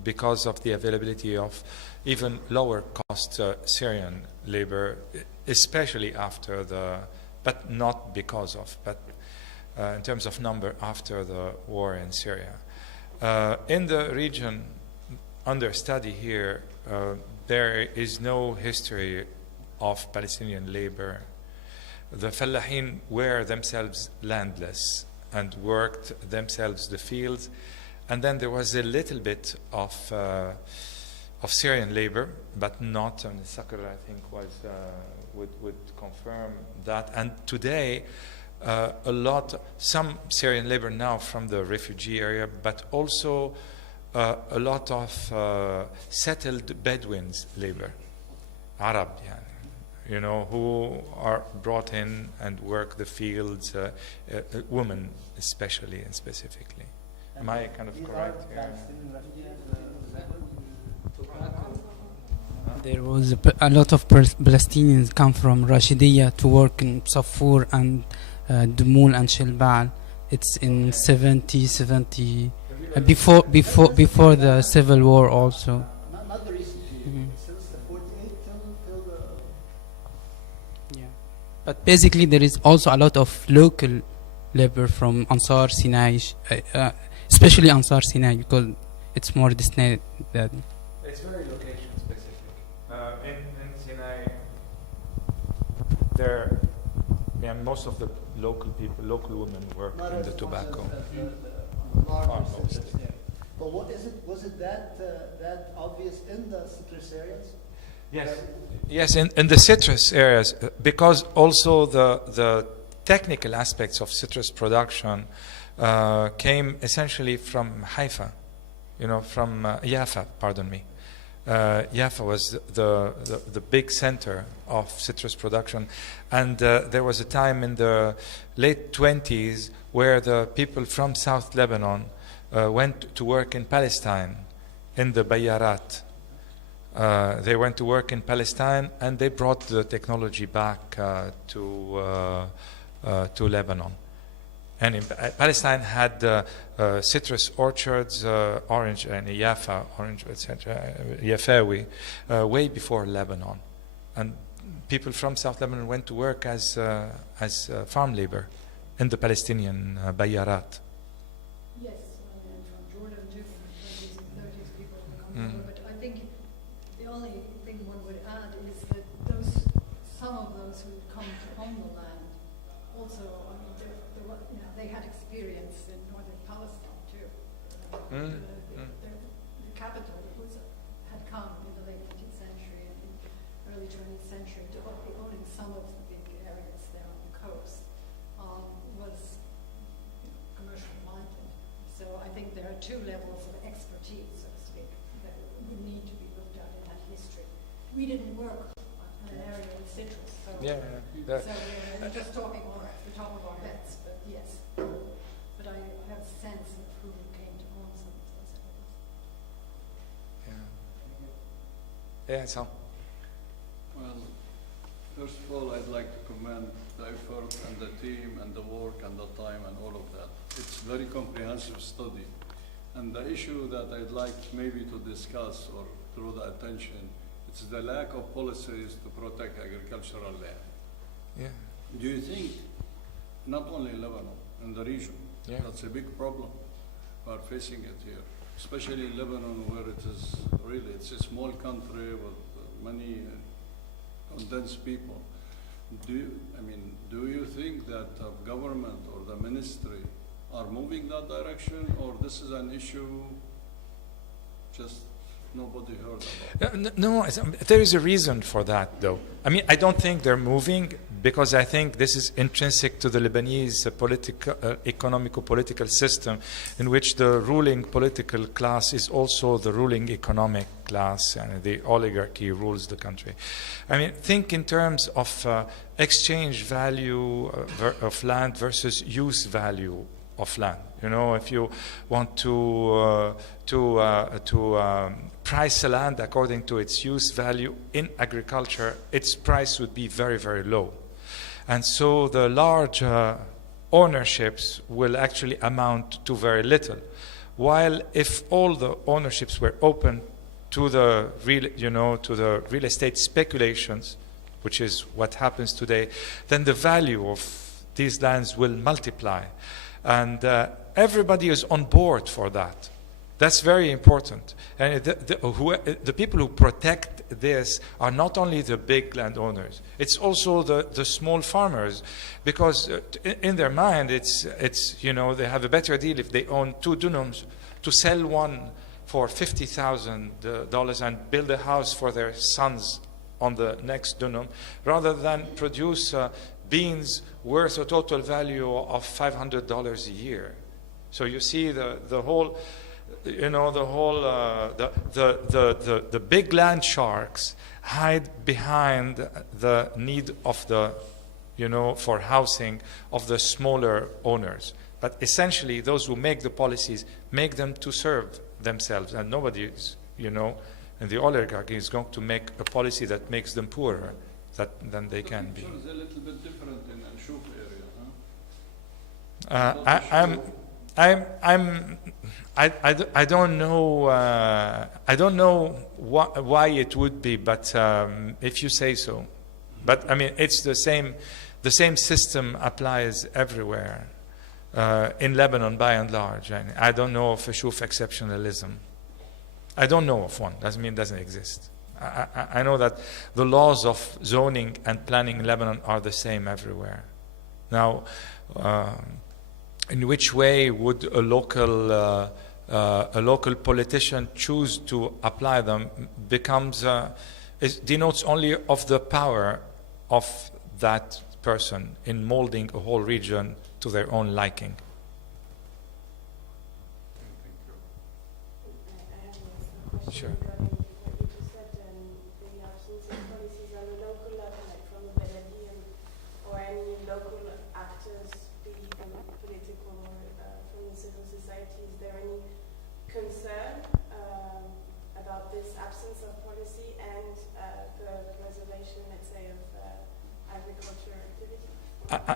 because of the availability of even lower cost Syrian labor, especially after but not because of, but in terms of number after the war in Syria. In the region under study here, there is no history of Palestinian labor. The Fallahin were themselves landless and worked themselves the fields, and then there was a little bit of Syrian labor, but not. And Sakr, I think, would confirm that. And today, some Syrian labor now from the refugee area, but also a lot of settled Bedouins labor, Arab, who are brought in and work the fields, women especially and specifically. Am I kind of correct here? There was a lot of Palestinians come from Rashidiyah to work in Safur and Dumul and Shilbal. It's in 70 before the civil war also. Not the recent period, since the 48 till the... Yeah. But basically there is also a lot of local labor from Ansar, Sinay, especially Ansar, Sinay, because it's more designated. It's very location specific. In Sinai, most of the local women work Not in as the much tobacco. as the larger Farm cities, mostly. yeah. But was it that obvious in the citrus areas? Yes, in the citrus areas, because also the technical aspects of citrus production came essentially from Haifa, from Jaffa, pardon me. Jaffa was the big center of citrus production, and there was a time in the late 20s where the people from South Lebanon went to work in Palestine, in the Bayarat. They went to work in Palestine, and they brought the technology back to Lebanon. And in Palestine had citrus orchards, orange and Jaffa, orange, etc., Yafawi, way before Lebanon. And people from South Lebanon went to work as farm labor in the Palestinian Bayarat. Yes, and from Jordan too, from the 20s and 30s, people would come over. But I think the only thing one would add is that some of those who come to own the land also, they had experience in northern Palestine too. The capital had come in the late 18th century and the early 20th century to be owning some of the big areas there on the coast. Was commercial minded. So I think there are two levels of expertise, so to speak, that would need to be looked at in that history. We didn't work on an area with citrus, so, so we're just talking off the top of our heads, but yes. But I have a sense of who came to own some of those areas. Yeah, so. Well, first of all, I'd like to commend the effort and the team and the work and the time and all of that. It's a very comprehensive study. And the issue that I'd like maybe to discuss or draw the attention, it's the lack of policies to protect agricultural land. Yeah. Do you think, not only in Lebanon, in the region, that's a big problem, we are facing it here, especially in Lebanon where it is really it's a small country with many condensed people. Do you think that government or the ministry are moving that direction, or this is an issue just nobody heard about? No, there is a reason for that, though. I mean, I don't think they're moving because I think this is intrinsic to the Lebanese economico-political system, in which the ruling political class is also the ruling economic class, and the oligarchy rules the country. I mean, think in terms of exchange value of land versus use value of land. You know, if you want to price a land according to its use value in agriculture, its price would be very, very low. And so the large ownerships will actually amount to very little. While if all the ownerships were open to the real estate speculations, which is what happens today, then the value of these lands will multiply. And everybody is on board for that. That's very important. And the people who protect this are not only the big landowners, it's also the small farmers, because in their mind it's they have a better deal if they own 2 dunums to sell one for $50,000 and build a house for their sons on the next dunum, rather than produce beans worth a total value of $500 a year. So you see the big land sharks hide behind the need of for housing of the smaller owners. But essentially, those who make the policies make them to serve themselves, and nobody is, in the oligarchy is going to make a policy that makes them poorer than they can be. The picture is a little bit different in the Shuf area, huh? I don't know. I don't know why it would be, but if you say so. But I mean, it's the same. The same system applies everywhere in Lebanon, by and large. And I don't know of a Shuf exceptionalism. I don't know of one. Doesn't mean it doesn't exist. I know that the laws of zoning and planning in Lebanon are the same everywhere. Now, in which way would a local politician choose to apply them denotes only of the power of that person in molding a whole region to their own liking. Sure.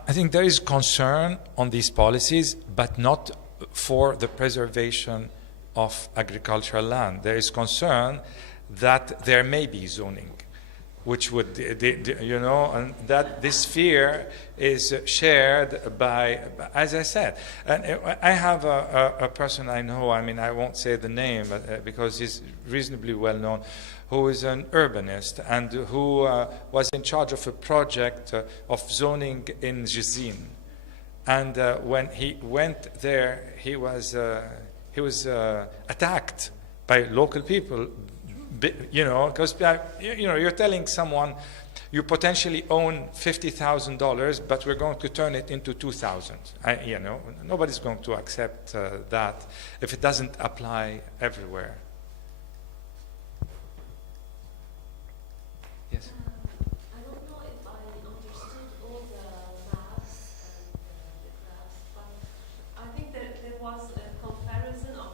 I think there is concern on these policies, but not for the preservation of agricultural land. There is concern that there may be zoning, which would, and that this fear is shared by, as I said. And I have a person I know, I mean, I won't say the name, but, because he's reasonably well known, who is an urbanist and who was in charge of a project of zoning in Jizin. And when he went there, he was attacked by local people, because you're telling someone you potentially own $50,000, but we're going to turn it into $2,000. Nobody's going to accept that if it doesn't apply everywhere. Yes. I don't know if I understood all the maps and the graphs, but I think that there was a comparison of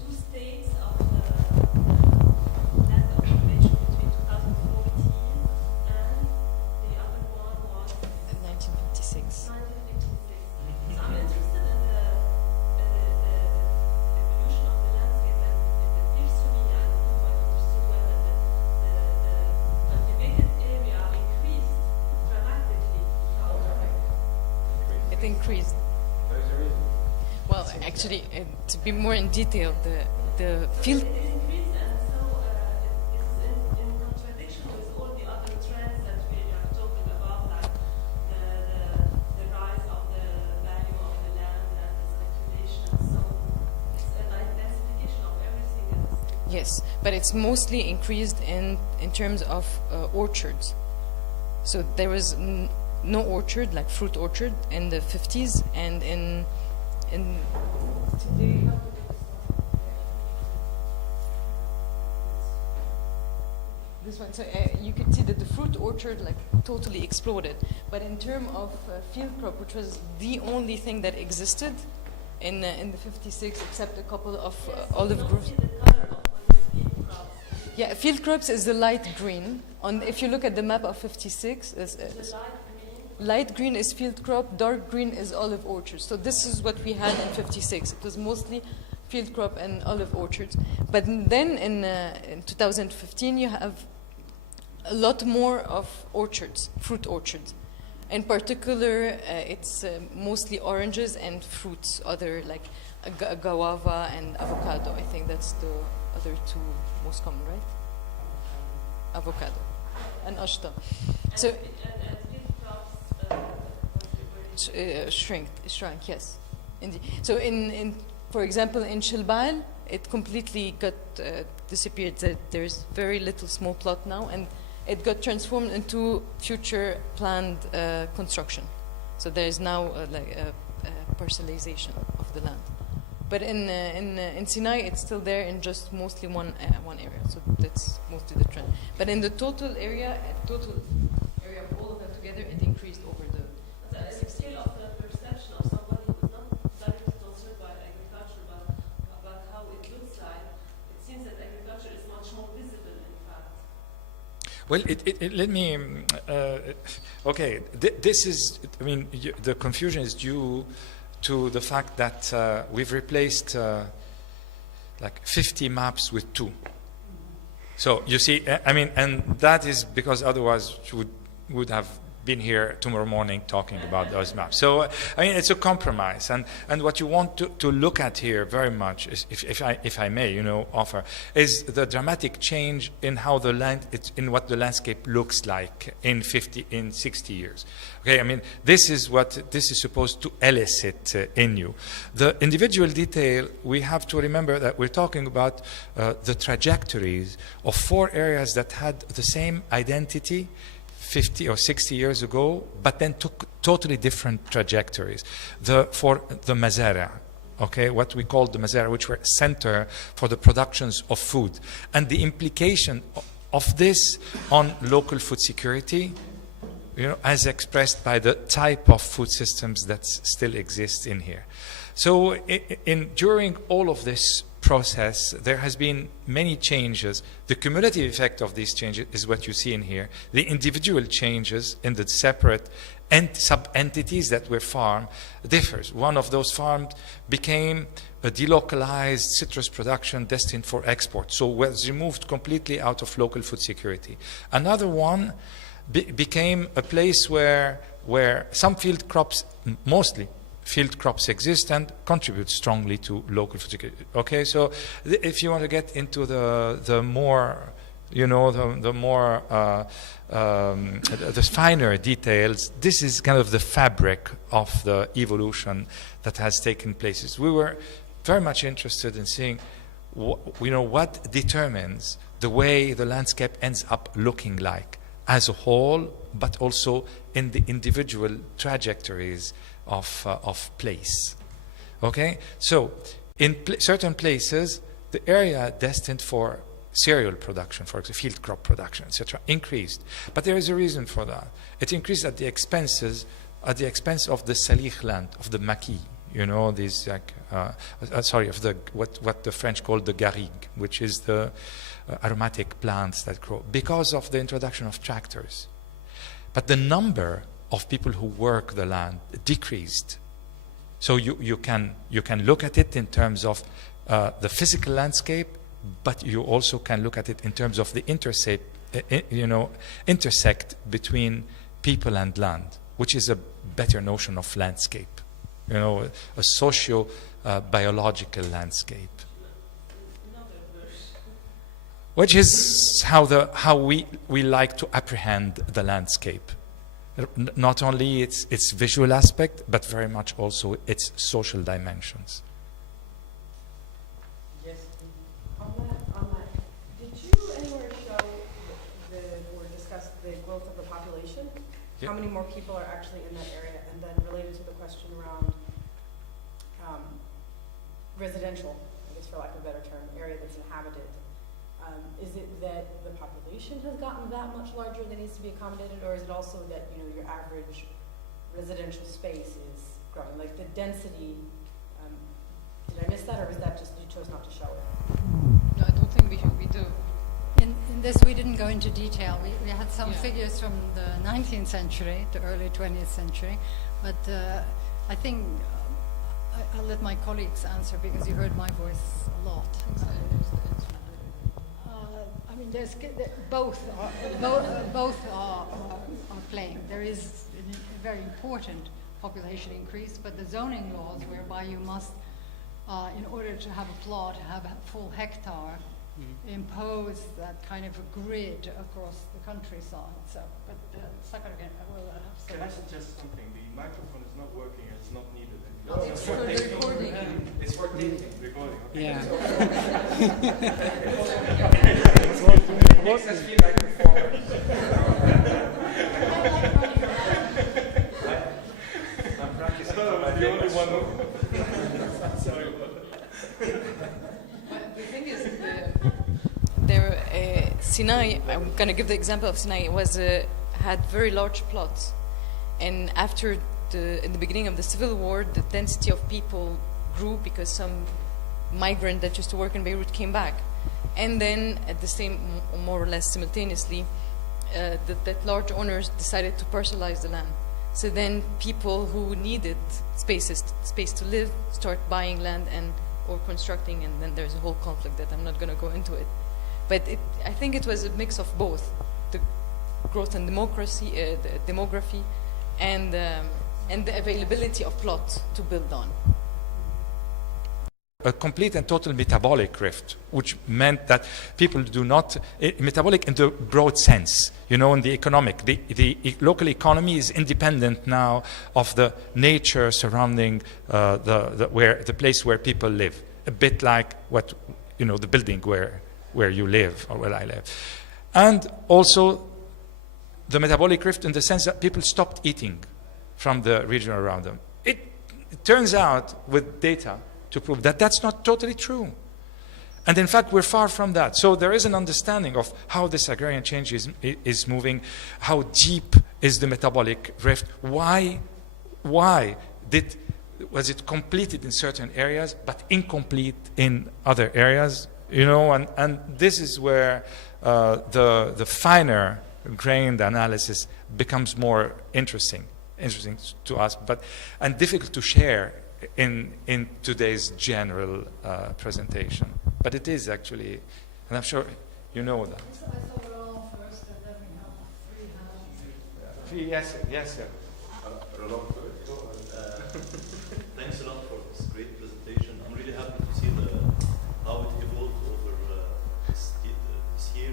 two states of the land occupation between 2014 and the other one was 1956. 1956. So I'm interested in the evolution of the landscape, and it appears to me, I don't know if I understood well, that the cultivated area increased dramatically. It increased. Well, actually, to be more in detail, the field. It increased Yes, but it's mostly increased in terms of orchards. So there was no orchard, like fruit orchard, in the 50s, and in today. This one, so you could see that the fruit orchard like totally exploded. But in terms of field crop, which was the only thing that existed in the 56, except a couple of olive groves. Yeah, field crops is the light green. If you look at the map of 56, light green is field crop, dark green is olive orchards. So this is what we had in 56. It was mostly field crop and olive orchards. But then in 2015, you have a lot more of orchards, fruit orchards. In particular, it's mostly oranges and fruits, other like guava and avocado. I think that's the other two most common, right? Avocado and ashta. So shrunk, yes, indeed. So in for example, in Shilbal, it completely got disappeared. There's very little small plot now, and it got transformed into future planned construction. So there is now like a parcelization of the land. But in Sinai, it's still there in just mostly one area. So that's mostly the trend. But in the total area of all of them together, it increased over the. It's a scale of the perception of somebody who's not directly concerned by agriculture, but about how it looks like. It seems that agriculture is much more visible, in fact. Well, let me. Okay, this is. I mean, the confusion is due to the fact that we've replaced like 50 maps with 2. So you see, I mean, and that is because otherwise you would have been here tomorrow morning talking about those maps. So I mean, it's a compromise, and what you want to look at here very much is, if I may, offer, is the dramatic change in how the land, in what the landscape looks like in 60 years. Okay, I mean, this is supposed to elicit in you. The individual detail, we have to remember that we're talking about the trajectories of 4 areas that had the same identity 50 or 60 years ago, but then took totally different trajectories. For the Mazara, okay, what we call the Mazara, which were center for the productions of food, and the implication of this on local food security, as expressed by the type of food systems that still exist in here. So during all of this process, there has been many changes. The cumulative effect of these changes is what you see in here. The individual changes in the separate sub-entities that were farmed differs. One of those farms became a delocalized citrus production destined for export, so was removed completely out of local food security. Another one became a place where some field crops, mostly field crops, exist and contribute strongly to local food security. Okay, so if you want to get into the more, the finer details, this is kind of the fabric of the evolution that has taken place. We were very much interested in seeing, what determines the way the landscape ends up looking like as a whole, but also in the individual trajectories of place. Okay, so in certain places, the area destined for cereal production, for example, field crop production, etc., increased. But there is a reason for that. It increased at the expense of the Salih land, of the maquis. These of the what the French call the garrigue, which is the aromatic plants that grow, because of the introduction of tractors. But the number of people who work the land decreased. So you can look at it in terms of the physical landscape, but you also can look at it in terms of the intersect between people and land, which is a better notion of landscape. A socio-biological landscape, which is how we like to apprehend the landscape. Not only its visual aspect, but very much also its social dimensions. Yes. On that Yeah. How many more people are actually in that area? And then related to the question around residential, I guess for lack of a better term, area that's inhabited, is it that the population has gotten that much larger that needs to be accommodated, or is it also that your average residential space is growing? Like the density, did I miss that, or is that just you chose not to show it? No, I don't think we do. In this, we didn't go into detail. We had some figures from the 19th century, the early 20th century, but I think I'll let my colleagues answer because you heard my voice a lot. I mean, both are playing. There is a very important population increase, but the zoning laws whereby you must, in order to have a plot, have a full hectare, impose that kind of a grid across the countryside. So, but Sakar will have some. Can I suggest something? The microphone is not working and it's not needed anymore. Oh, it's for the recording. It's for taking, recording. Okay. Yeah. It makes us feel like performers. I'm practicing for my The only famous one. show. Sorry about that. The thing is, Sinay, I'm going to give the example of Sinay, had very large plots. And in the beginning of the civil war, the density of people grew because some migrant that used to work in Beirut came back. And then at the same, more or less simultaneously, that large owners decided to parcelize the land. So then people who needed space to live start buying land or constructing, and then there's a whole conflict that I'm not going to go into it. But I think it was a mix of both, the growth in democracy, the demography, and the availability of plots to build on. A complete and total metabolic rift, which meant that people do not, metabolic in the broad sense, in the economic. The local economy is independent now of the nature surrounding the place where people live. A bit like what, the building where you live or where I live. And also the metabolic rift in the sense that people stopped eating from the region around them. It turns out with data to prove that that's not totally true. And in fact, we're far from that. So there is an understanding of how this agrarian change is moving, how deep is the metabolic rift, why was it completed in certain areas but incomplete in other areas, and this is where the finer grained analysis becomes more interesting to us, and difficult to share in today's general presentation. But it is actually, and I'm sure you know that. I saw it all first, and then we have 3 hands. Yes, sir. Thanks a lot for this great presentation. I'm really happy to see how it evolved over this year.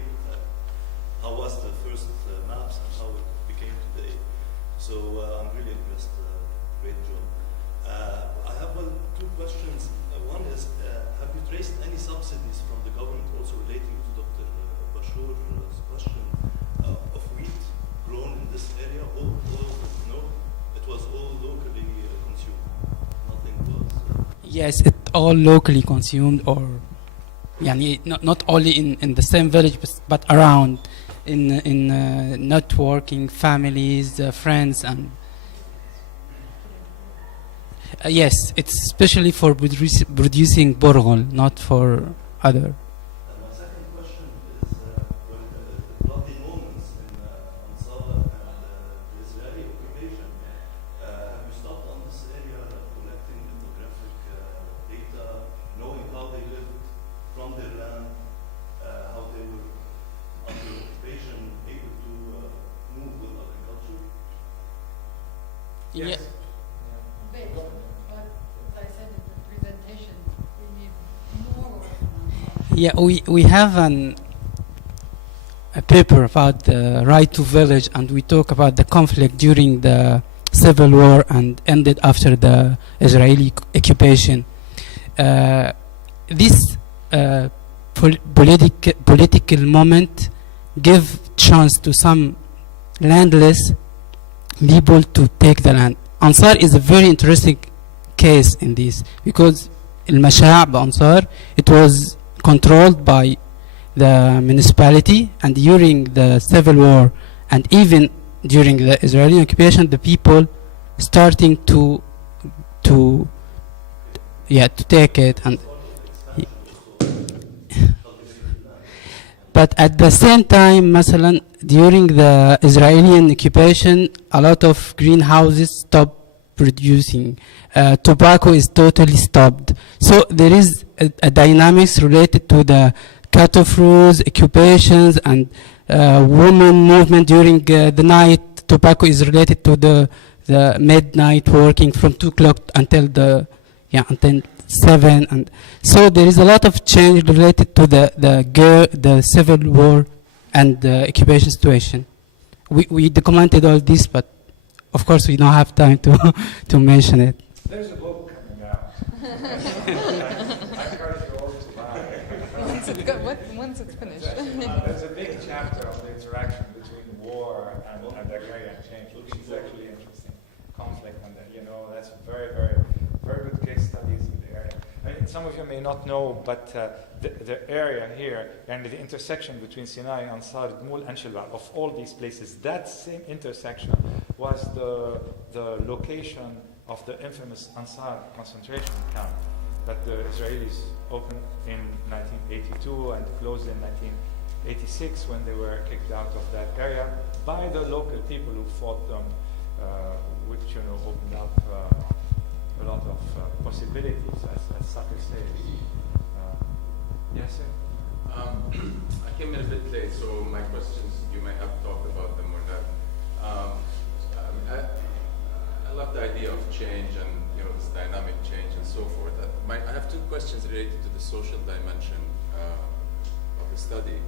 How was the first maps and how it became today. So I'm really impressed. Great job. I have 2 questions. One is, have you traced any subsidies from the government also relating to Dr. Bashir's question of wheat grown in this area? No, it was all locally consumed. Nothing was. Yes, it all locally consumed, or not only in the same village, but around in networking, families, friends, and yes, it's especially for producing borgol, not for other. My second question is, the bloody moments in Ansar and the Israeli occupation, have you stopped on this area collecting ethnographic data, knowing how they lived from their land, how they were under occupation, able to move with agriculture? Yes. But as I said in the presentation, we need more work on that. Yeah, we have a paper about the right to village, and we talk about the conflict during the civil war and ended after the Israeli occupation. This political moment give chance to some landless people to take the land. Ansar is a very interesting case in this because Al-Masha' Ansar, it was controlled by the municipality, and during the civil war and even during the Israeli occupation, the people starting to take it. And but at the same time, مثلا, during the Israeli occupation, a lot of greenhouses stopped producing. Tobacco is totally stopped. So there is a dynamics related to the cut-off rules, occupations, and women movement during the night. Tobacco is related to the midnight working from 2 o'clock until until 7, and so there is a lot of change related to the civil war and the occupation situation. We documented all this, but of course we don't have time to mention it. There's a book coming out. I encourage you all to buy it. Once it's finished. There's a big chapter on the interaction between war and agrarian change, which is actually interesting. Conflict, and that's very, very, very good case studies in the area. I mean, some of you may not know, but the area here and the intersection between Sinai, Ansar, Dmul, and Shilbal, of all these places, that same intersection was the location of the infamous Ansar concentration camp that the Israelis opened in 1982 and closed in 1986 when they were kicked out of that area by the local people who fought them, which opened up a lot of possibilities, as Sakir says. Yes, sir? I came in a bit late, so my questions, you may have talked about them or not. I love the idea of change and this dynamic change and so forth. I have 2 questions related to the social dimension of the study.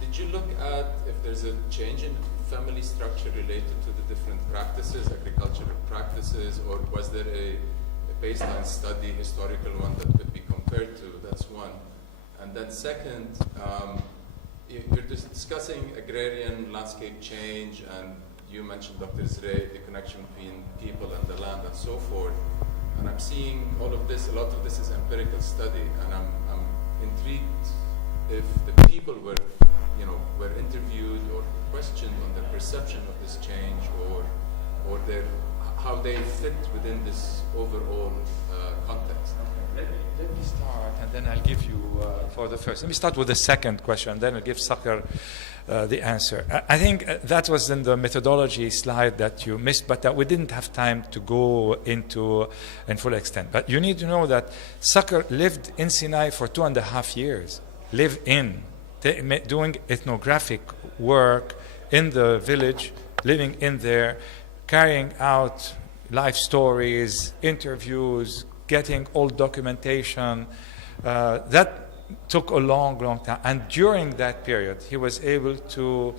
Did you look at if there's a change in family structure related to the different practices, agricultural practices, or was there a baseline study, historical one that could be compared to? That's one. And then second, you're discussing agrarian landscape change, and you mentioned, Dr. Zurayk, the connection between people and the land and so forth. And I'm seeing all of this, a lot of this is empirical study, and I'm intrigued if the people were interviewed or questioned on their perception of this change or how they fit within this overall context. Let me start, and then I'll give you for the first. Let me start with the second question, then I'll give Sakir the answer. I think that was in the methodology slide that you missed, but that we didn't have time to go into in full extent. But you need to know that Sakir lived in Sinai for 2.5 years. Doing ethnographic work in the village, living in there, carrying out life stories, interviews, getting all documentation. That took a long, long time. And during that period, he was able to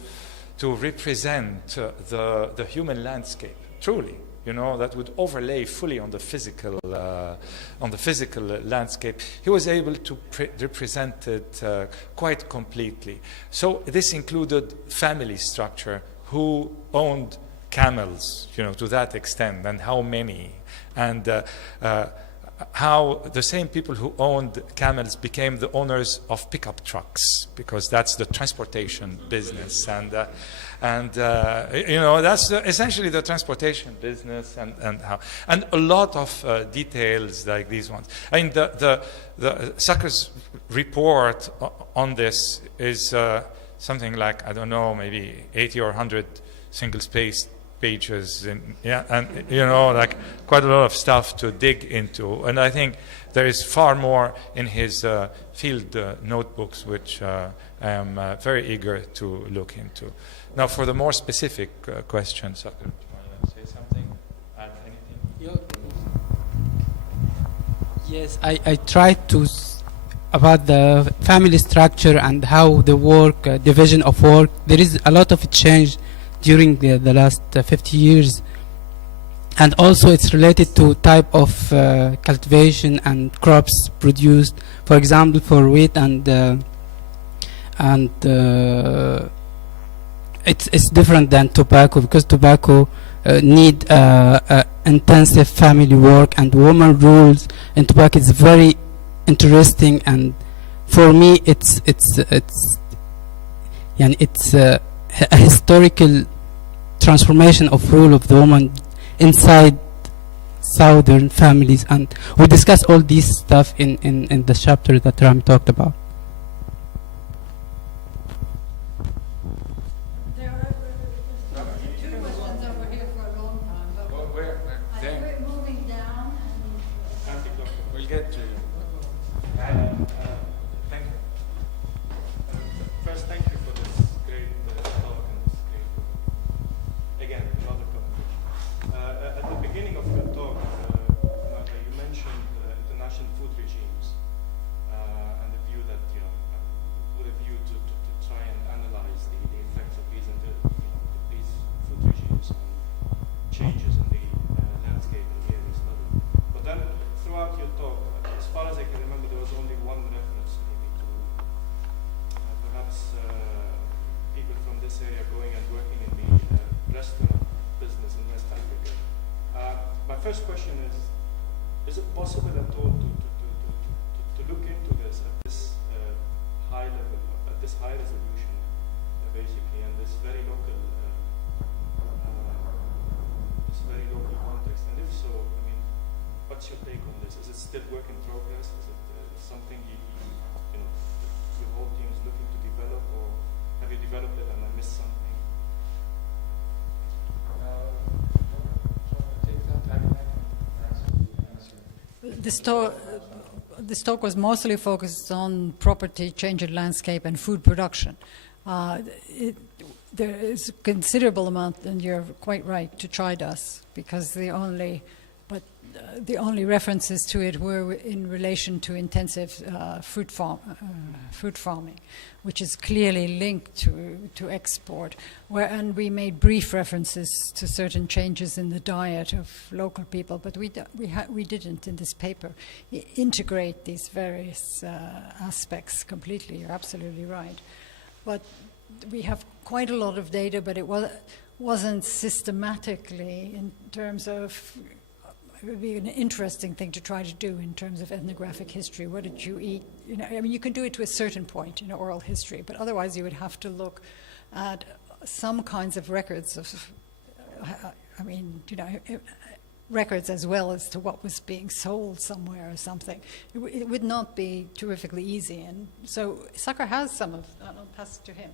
represent the human landscape, truly. That would overlay fully on the physical landscape. He was able to represent it quite completely. So this included family structure, who owned camels, to that extent, and how many, and how the same people who owned camels became the owners of pickup trucks, because that's the transportation business, and that's essentially the transportation business, and how, and a lot of details like these ones. I mean, the Sakir's report on this is something like, I don't know, maybe 80 or 100 single-spaced pages, and like quite a lot of stuff to dig into. And I think there is far more in his field notebooks, which I am very eager to look into. Now, for the more specific question, Sakir, do you want to say something? Add anything? Yes, I tried to about the family structure and how the work, division of work. There is a lot of change during the last 50 years, and also it's related to type of cultivation and crops produced. For example, for wheat and it's different than tobacco, because tobacco need intensive family work, and woman rules in tobacco is very interesting, and for me it's a historical transformation of role of the woman inside southern families, and we discuss all these stuff in the chapter that Rami talked about. There are two questions over here for a long time, but I think we're moving down. We'll get to you. Thank you. First, thank you for this great talk and this great book. Again, another compliment. At the beginning of your talk, Marta, you mentioned international food regimes and the view that, with a view to try and analyze the effects of these food regimes on changes in the landscape and the area studied. But then, throughout your talk, as far as I can remember, there was only one reference maybe to perhaps people from this area going and working in the restaurant business in West Africa. My first question is it possible at all to look into this at this high level, at this high resolution, basically, and this very local context? And if so, I mean, what's your take on this? Is it still work in progress? Is it something your whole team is looking to develop, or have you developed it and I missed something? This talk was mostly focused on property, change in landscape, and food production. There is a considerable amount, and you're quite right, to Chidas, because the only references to it were in relation to intensive fruit farming, which is clearly linked to export. And we made brief references to certain changes in the diet of local people, but we didn't in this paper integrate these various aspects completely. You're absolutely right, but we have quite a lot of data, but it wasn't systematically in terms of. It would be an interesting thing to try to do in terms of ethnographic history. What did you eat? I mean, you can do it to a certain point in oral history, but otherwise you would have to look at some kinds of records of, records as well as to what was being sold somewhere or something. It would not be terrifically easy. And so Sakar has some of that. I'll pass it to him.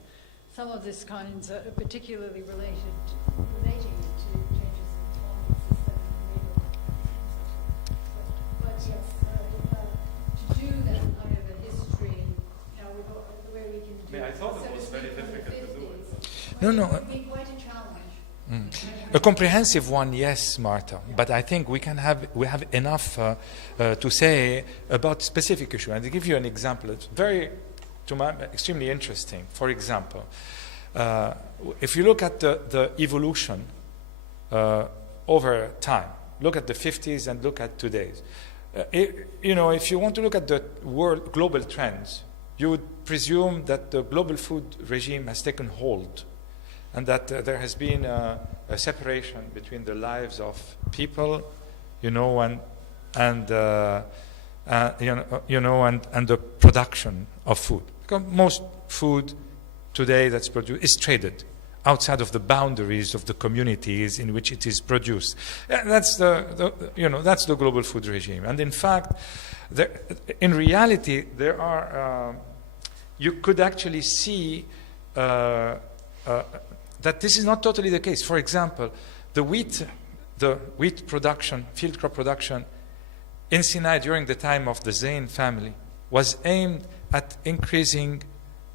Some of this kinds, particularly relating to changes in farming system and labor. But yes, to do that kind of a history, where we can do. I thought it was very difficult to do it. No. It would be quite a challenge. A comprehensive one, yes, Marta. But I think we have enough to say about specific issue. And to give you an example, it's extremely interesting. For example, if you look at the evolution over time, look at the 50s and look at today's. If you want to look at the global trends, you would presume that the global food regime has taken hold, and that there has been a separation between the lives of people, and the production of food. Because most food today that's produced is traded outside of the boundaries of the communities in which it is produced. That's that's the global food regime. And in fact, in reality, there are you could actually see that this is not totally the case. For example, the wheat production, field crop production in Sinai during the time of the Zayn family was aimed at increasing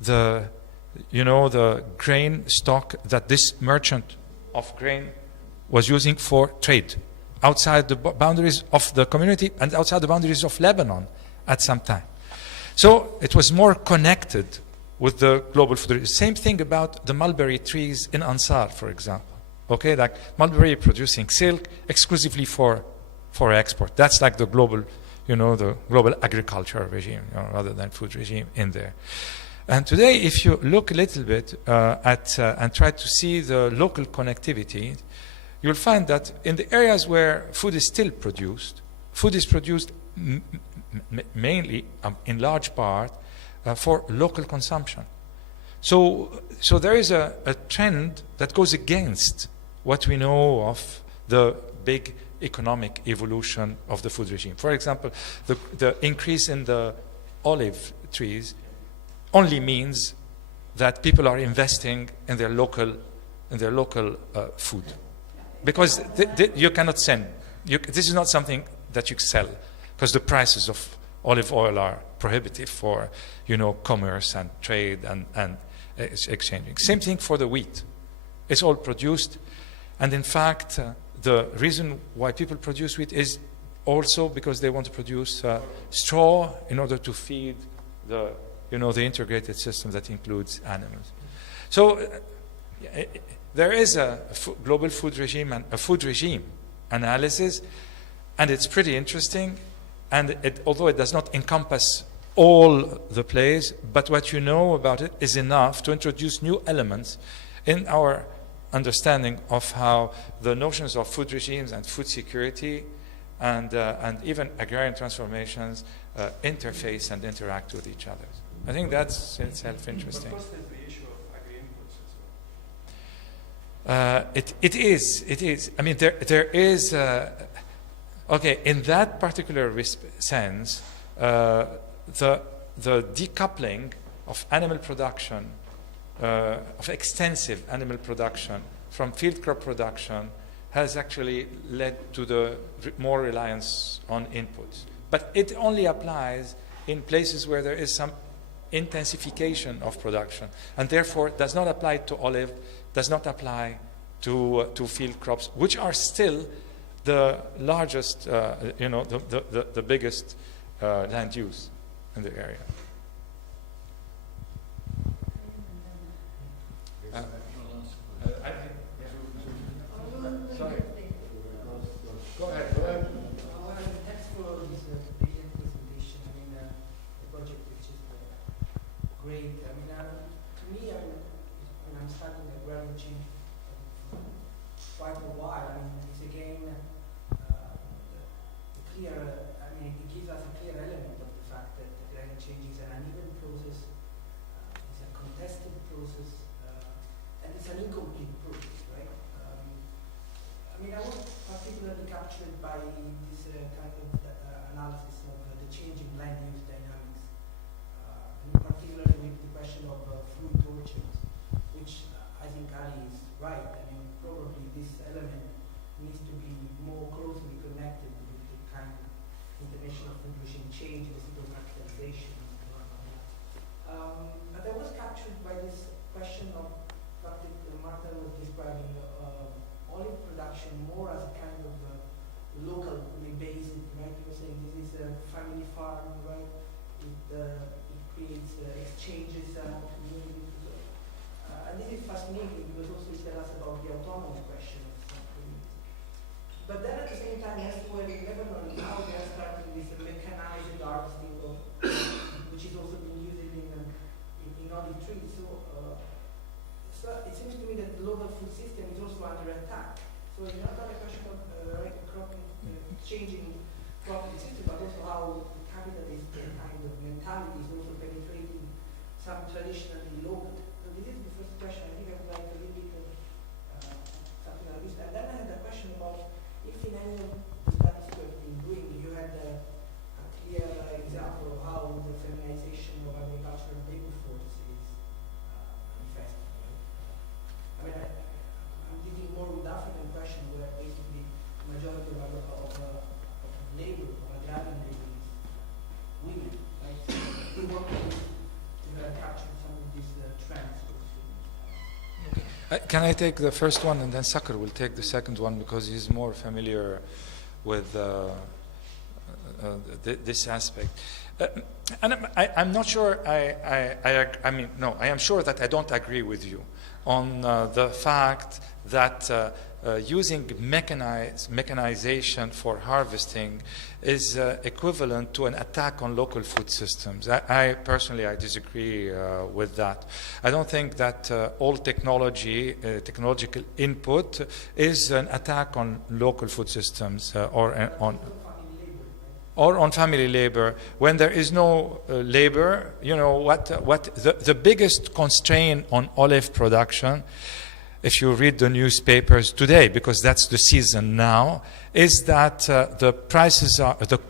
the grain stock that this merchant of grain was using for trade outside the boundaries of the community and outside the boundaries of Lebanon at some time. So it was more connected with the global food. Same thing about the mulberry trees in Ansar, for example. Okay, like mulberry producing silk exclusively for export. That's like the global, the global agriculture regime, rather than food regime in there. And today, if you look a little bit at and try to see the local connectivity, you'll find that in the areas where food is still produced, food is produced mainly, in large part, for local consumption. So there is a trend that goes against what we know of the big economic evolution of the food regime. For example, the increase in the olive trees only means that people are investing in their local food, because you cannot send. This is not something that you sell, because the prices of olive oil are prohibitive for commerce and trade and exchanging. Same thing for the wheat. It's all produced, and in fact, the reason why people produce wheat is also because they want to produce straw in order to feed the integrated system that includes animals. So there is a global food regime and a food regime analysis, and it's pretty interesting. And although it does not encompass all the place, but what you know about it is enough to introduce new elements in our understanding of how the notions of food regimes and food security and even agrarian transformations interface and interact with each other. I think that's in itself interesting. But first is the issue of agri-inputs as well. It is. I mean, there is. Okay, in that particular sense, the decoupling of animal production, of extensive animal production from field crop production, has actually led to the more reliance on inputs. But it only applies in places where there is some intensification of production, and therefore does not apply to olive, does not apply to field crops, which are still the largest, the biggest land use in the area. Sorry. Go ahead. Thanks for this brilliant presentation. I mean, the project which is great. I mean, to me, when I'm studying agrarian change quite a while, I mean, it's again clear. I mean, it gives us a clear element of the fact that agrarian change is an uneven process, it's a contested process, and it's an incomplete process, right? I mean, I was particularly captured by this kind of analysis of the changing land use dynamics, and particularly with the question of fruit orchards, which I think Ali is right. I mean, probably this element needs to be more closely connected with the kind of international food regime change, the capitalization, and so on. But I was captured by this question of what Martha was describing, olive production more as a kind of locally based, right? You were saying this is a family farm, right? It creates exchanges among communities. And this is fascinating because also it tells us about the autonomy question of some communities. But then at the same time, elsewhere in Lebanon, now they are starting with mechanized harvesting, which is also being used in olive trees. So it seems to me that the local food system is also under attack. So it's not only a question of changing cropping system, but also how capitalist kind of mentality is also penetrating some traditionally local. So this is the first question. I think I would like a little bit of something like this. And then I had a question about if in any of the studies you have been doing, you had a clear example of how the feminization of agricultural labor force is manifested. I mean, I'm thinking more with the African question, where basically the majority of labor, of agrarian labor, is women, right? So we want to capture some of these trends. Can I take the first one, and then Sakar will take the second one, because he's more familiar with this aspect. And I'm not sure. I mean, no. I am sure that I don't agree with you on the fact that using mechanization for harvesting is equivalent to an attack on local food systems. I personally disagree with that. I don't think that all technological input is an attack on local food systems or on family labor. When there is no labor, you know what the biggest constraint on olive production, if you read the newspapers today, because that's the season now, is that the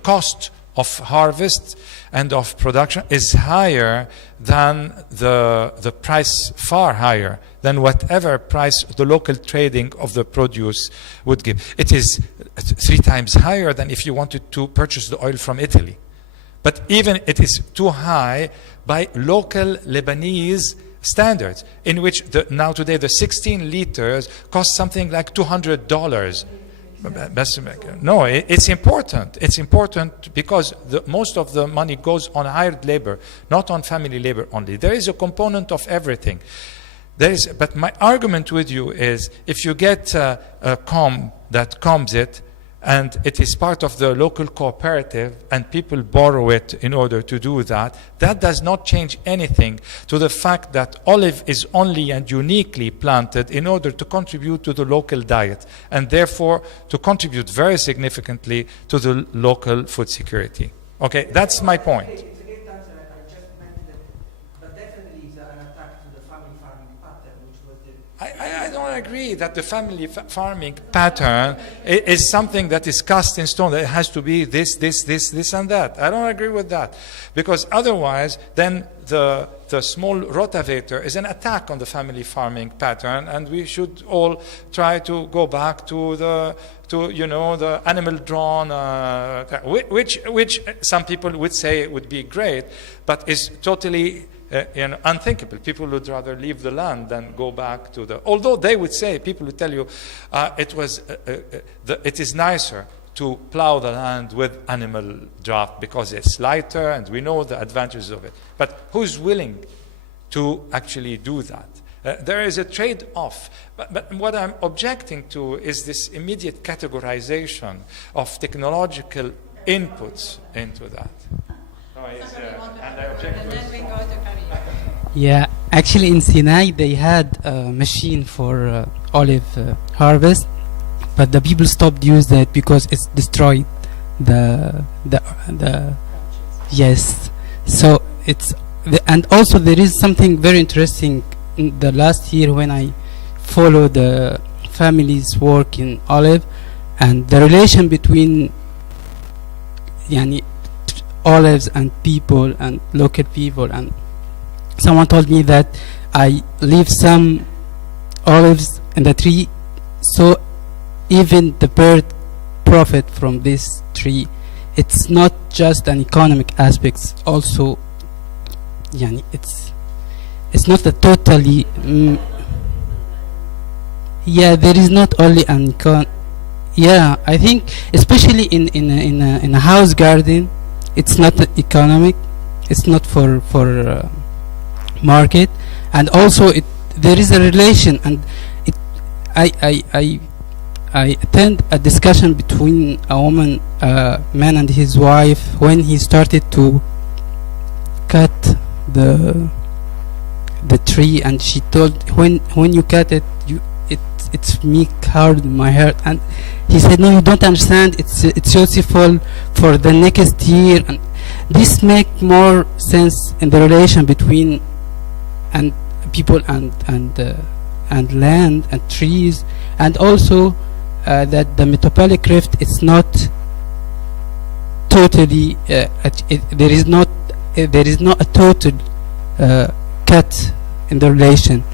cost of harvest and of production is higher than the price, far higher than whatever price the local trading of the produce would give. It is 3 times higher than if you wanted to purchase the oil from Italy. But even it is too high by local Lebanese standards, in which now today the 16 liters cost something like $200. No, it's important. It's important because most of the money goes on hired labor, not on family labor only. There is a component of everything. But my argument with you is, if you get a comb that combs it, and it is part of the local cooperative, and people borrow it in order to do that, that does not change anything to the fact that olive is only and uniquely planted in order to contribute to the local diet, and therefore to contribute very significantly to the local food security. Okay, that's my point. It's a great answer. I just meant that, but definitely is an attack to the family farming pattern, which was the... I don't agree that the family farming pattern is something that is cast in stone, that it has to be this, and that. I don't agree with that. Because otherwise, then the small rotavator is an attack on the family farming pattern, and we should all try to go back to the animal drawn, which some people would say would be great, but is totally unthinkable. People would rather leave the land than go back to although they would say, people would tell you, it is nicer to plow the land with animal draft because it's lighter and we know the advantages of it. But who's willing to actually do that? There is a trade-off. But what I'm objecting to is this immediate categorization of technological inputs into that. And I object to it. Yeah, actually in Sinai they had a machine for olive harvest, but the people stopped using it because it's destroyed the yes. So and also there is something very interesting in the last year when I followed the family's work in olive, and the relation between olives and people and local people. And someone told me that I leave some olives in the tree, so even the bird profit from this tree. It's not just an economic aspect, also it's not a totally there is not only an I think especially in a house garden, it's not economic, it's not for market, and also there is a relation, and I attend a discussion between a man and his wife when he started to cut the tree, and she told, when you cut it, it's make hard my heart, and he said, no, you don't understand, it's useful for the next year. And this make more sense in the relation between and people and land and trees, and also that the metabolic rift is not totally there is not a total cut in the relation.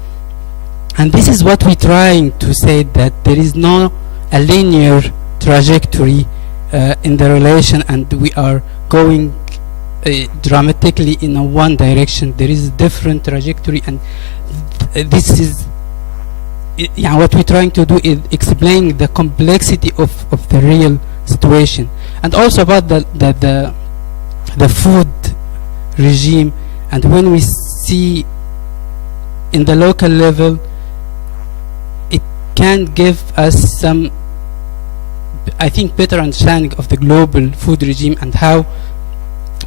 And this is what we're trying to say, that there is no a linear trajectory in the relation, and we are going dramatically in a one direction. There is a different trajectory, and this is what we're trying to do is explain the complexity of the real situation, and also about the the food regime, and when we see in the local level, it can give us some, I think, better understanding of the global food regime and how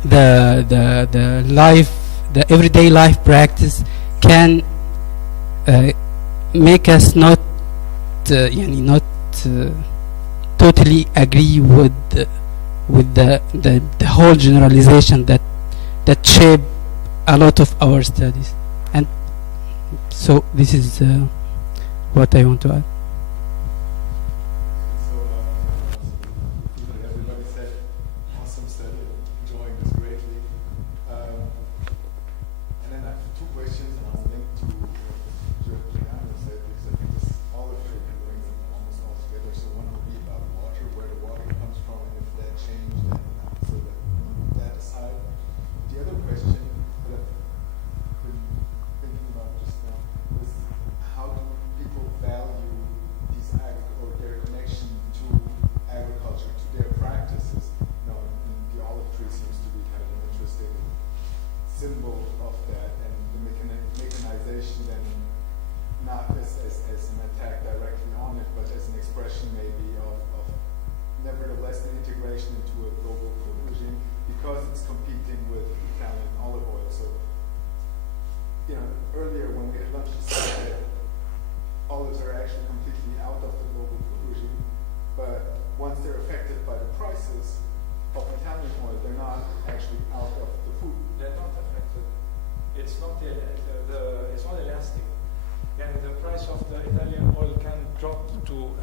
the life, the everyday life practice can make us not totally agree with the whole generalization that shape a lot of our studies. And so this is what I want to add. Everybody said, awesome study, enjoying this greatly. And then I have two questions, and I'll link to what Giuliano said, because I think this olive tree can bring them almost all together. So one will be about water, where the water comes from, and if that changed, and so that aside. The other question that I've been thinking about just now is how do people value these or their connection to agriculture, to their practices? You know, and the olive tree seems to be kind of an interesting symbol of that, and the mechanization then not as an attack directly on it, but as an expression maybe of nevertheless the integration into a global food regime, because it's competing with Italian olive oil. So, you know, earlier when we had lunch, you said that olives are actually completely out of the global food regime, but once they're affected by the prices of Italian oil, they're not actually out of the food. They're not affected. It's not it's not elastic. And the price of the Italian oil can drop to $1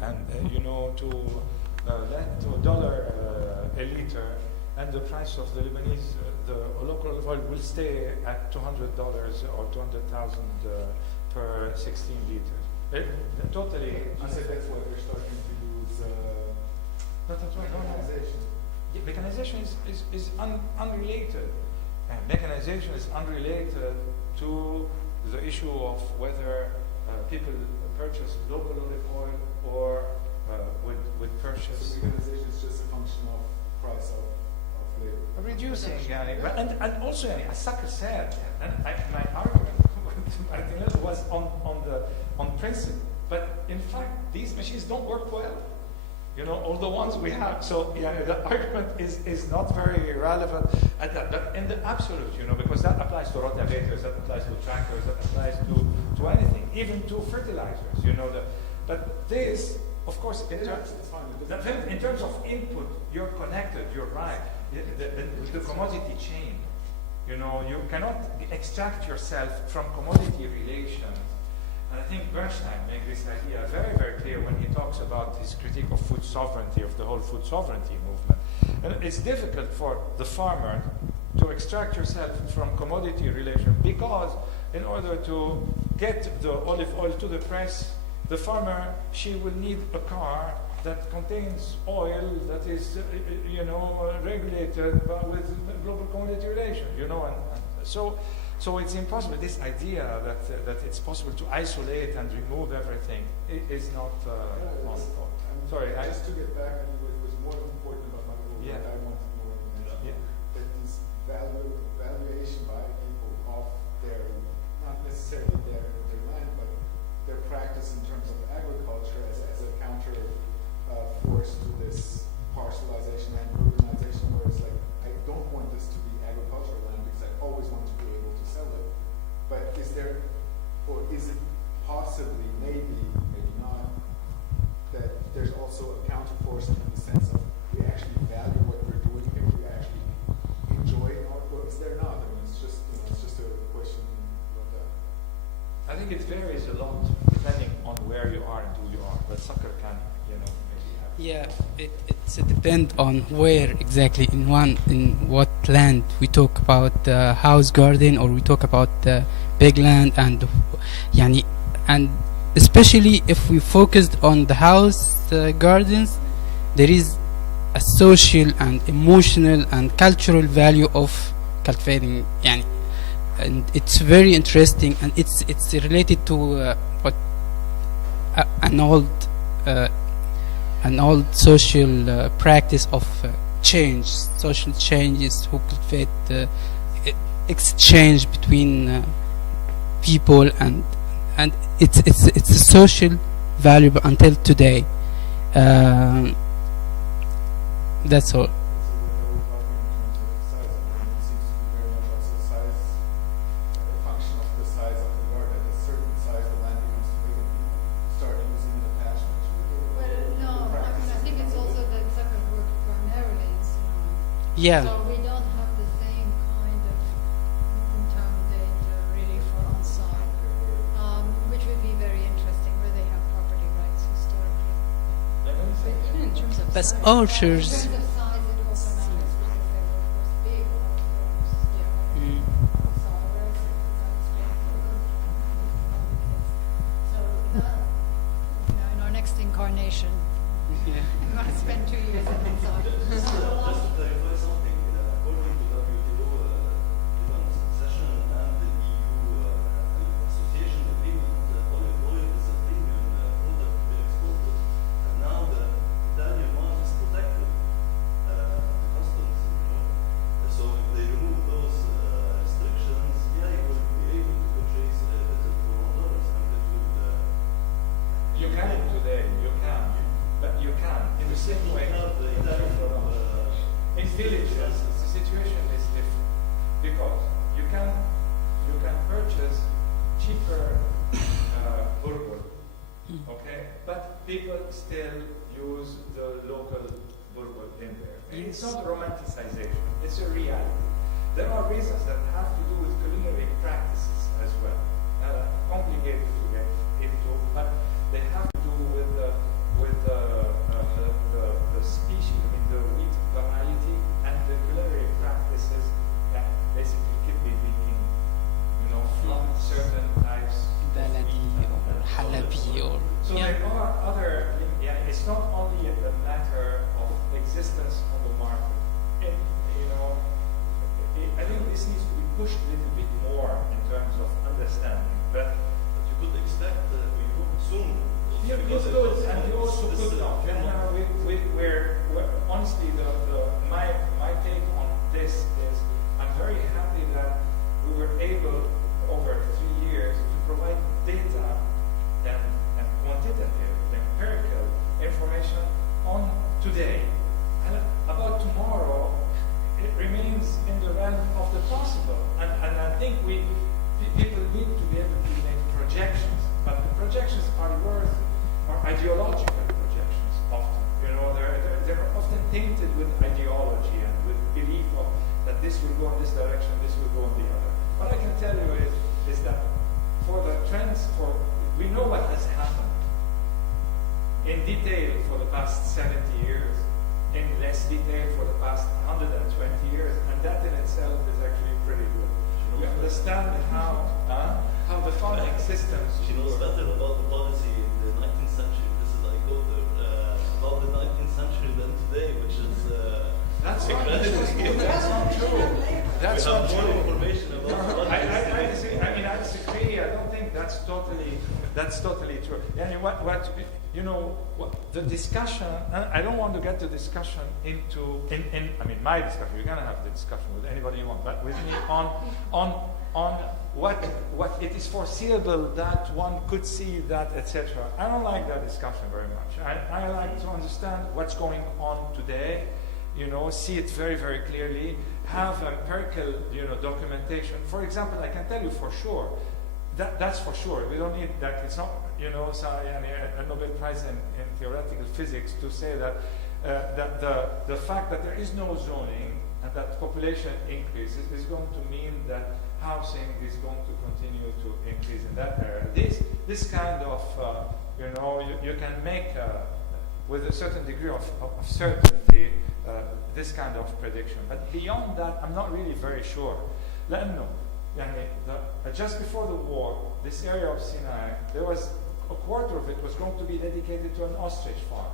a liter, and the price of the Lebanese, the local oil will stay at $200 or 200,000 per 16 liters. Totally. You said that's why they're starting to use mechanization. Yeah, mechanization is unrelated. And mechanization is unrelated to the issue of whether people purchase local olive oil or would purchase. So mechanization is just a function of price of labor. Reducing, and also, as Saka said, and my argument was on principle, but in fact these machines don't work well. You know, all the ones we have. So the argument is not very relevant at that. But in the absolute, because that applies to rotavators, that applies to tractors, that applies to anything, even to fertilizers. But this, of course, in terms of input, you're connected. You're right. The commodity chain. You cannot extract yourself from commodity relations. And I think Bernstein made this idea very, very clear when he talks about his critique of food sovereignty, of the whole food sovereignty movement. And it's difficult for the farmer to extract yourself from commodity relation, because in order to get the olive oil to the press, the farmer, she will need a car that contains oil that is, regulated with global commodity relations, and so it's impossible. This idea that it's possible to isolate and remove everything is not on thought. Sorry. Just to get back, it was more important about my role. Yeah. I wanted more to mention that this valuation by people of their, not necessarily their land, but their practice in terms of agriculture as a counter force to this parcelization and urbanization, where it's like, I don't want this to be agricultural land because I always want to be able to sell it. But is it possibly, maybe not, that there's also a counterforce in the sense of we actually value what we're doing here, we actually enjoy our work? Is there not? I mean, it's just a question about that. I think it varies a lot depending on where you are and who you are. But soccer can, maybe have. Yeah, it's depend on where exactly in what land we talk about the house garden, or we talk about the big land, and especially if we focused on the house gardens, there is a social and emotional and cultural value of cultivating, and it's very interesting, and it's related to what an old social practice of change, social changes, who cultivate exchange between people, and it's a social value until today. That's all. Yeah. So we don't have the same kind of long-term data really for Ansar, which would be very interesting, where they have property rights historically. But even in terms of But size, orchards. In terms of size, it also matters because they were, of course, big outdoors. Mm. So whereas so that, in our next incarnation, we're going to spend 2 years in Ansar. Just to clarify something, according to WTO, Lebanon's accession and the EU association agreement, olive oil is a premium product to be exported. And now the Italian one is protected, the customs, So if they remove those restrictions, yeah, you will be able to purchase it for $1 and it will... You can today, you can. But you can, in the same way. In villages, the situation is different because you can purchase cheaper bourbon, okay? But people still use the local bourbon in there. And it's not romanticization; it's a reality. There are reasons that have to do with culinary practices as well. Complicated to get into, but they have to do with the species, I mean the wheat variety and the culinary practices that basically could be making, from certain types Baladi or halabi or so there are other, it's not only a matter of existence on the market. I think this needs to be pushed a little bit more in terms of understanding. But you could expect soon. Yeah, because and you also could not. We're honestly, my take on this is I'm very happy that we were able over 3 years to provide data and quantitative, empirical information on today. And about tomorrow, it remains in the realm of the possible. And I think people need to be able to make projections, but the projections are ideological projections often. They're often tainted with ideology and with belief that this will go in this direction, this will go in the other. What I can tell you is that for the trends, we know what has happened in detail for the past 70 years, in less detail for the past 120 years, and that in itself is actually pretty good. We understand how the farming systems. She knows better about the policy in the 19th century. This is like about the 19th century than today, which is that's not true. That's not true. That's we not have more true. information about I disagree. I don't think that's totally true. The discussion. I don't want to get the discussion into my discussion. You're gonna have the discussion with anybody you want, but with me on what it is foreseeable that one could see that, etc. I don't like that discussion very much. I like to understand what's going on today. See it very, very clearly. Have empirical, documentation. For example, I can tell you for sure. That's for sure. We don't need that. It's not, a Nobel Prize in theoretical physics to say that the fact that there is no zoning and that population increases is going to mean that housing is going to continue to increase in that area. This kind of, you can make with a certain degree of certainty this kind of prediction. But beyond that, I'm not really very sure. Just before the war, this area of Sinai, there was a quarter of it was going to be dedicated to an ostrich farm.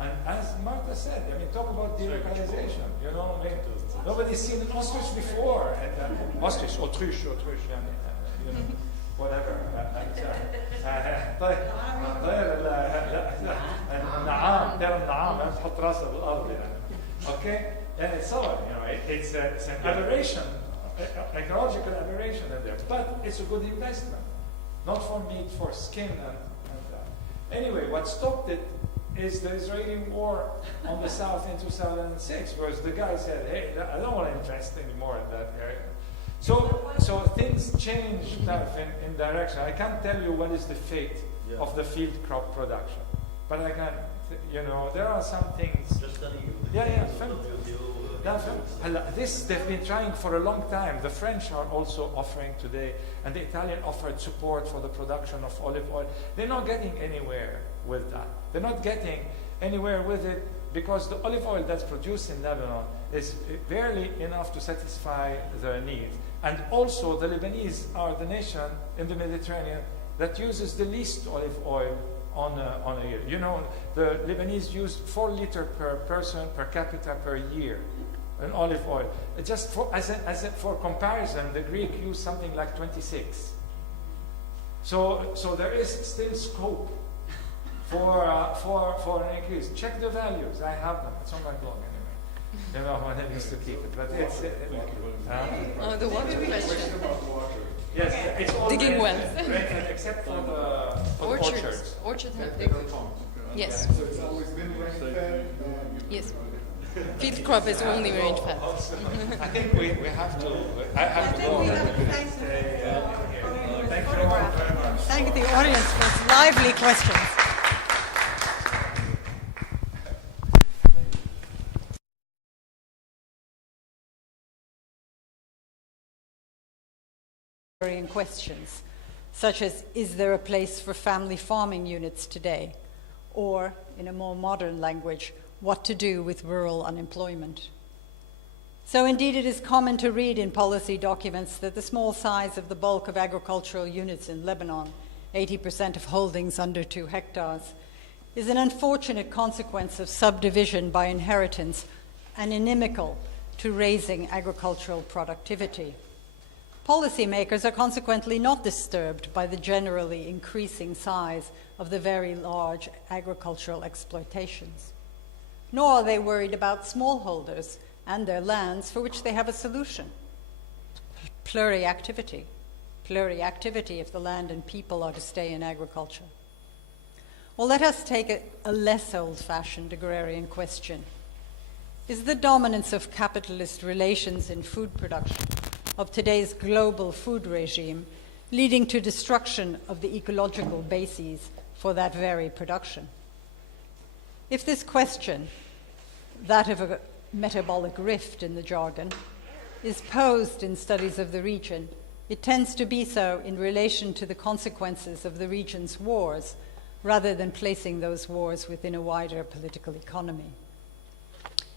And as Martha said, talk about delocalization. Nobody's seen an ostrich before. And ostrich, autruche, whatever. Okay? And it's so, it's an aberration, ecological aberration in there. But it's a good investment. Not for meat, for skin. Anyway, what stopped it is the Israeli war on the south in 2006, because the guy said, hey, I don't want to invest anymore in that area. So things change in direction. I can't tell you what is the fate of the field crop production, but I can, there are some things. Just telling you. They've been trying for a long time. The French are also offering today, and the Italian offered support for the production of olive oil. They're not getting anywhere with that. They're not getting anywhere with it because the olive oil that's produced in Lebanon is barely enough to satisfy their needs. And also, the Lebanese are the nation in the Mediterranean that uses the least olive oil on a year. The Lebanese use 4 liters per person per capita per year in olive oil. Just for comparison, the Greek use something like 26. So there is still scope for an increase. Check the values. I have them. It's on my blog anyway. When I used to keep it, but it's the water question. Yes, it's all digging wells. Except for the orchards. Orchards have big. Yes. So it's always been rain-fed. Yes. Field crop is only rain-fed. I think we have to. I have to go. Thank you very much. Thank the audience for lively questions. Questions, such as, is there a place for family farming units today? Or, in a more modern language, what to do with rural unemployment? So indeed it is common to read in policy documents that the small size of the bulk of agricultural units in Lebanon, 80% of holdings under 2 hectares, is an unfortunate consequence of subdivision by inheritance and inimical to raising agricultural productivity. Policymakers are consequently not disturbed by the generally increasing size of the very large agricultural exploitations. Nor are they worried about smallholders and their lands for which they have a solution. Pluriactivity. Pluriactivity if the land and people are to stay in agriculture. Well, let us take a less old-fashioned agrarian question. Is the dominance of capitalist relations in food production of today's global food regime leading to destruction of the ecological bases for that very production? If this question, that of a metabolic rift in the jargon, is posed in studies of the region, it tends to be so in relation to the consequences of the region's wars, rather than placing those wars within a wider political economy.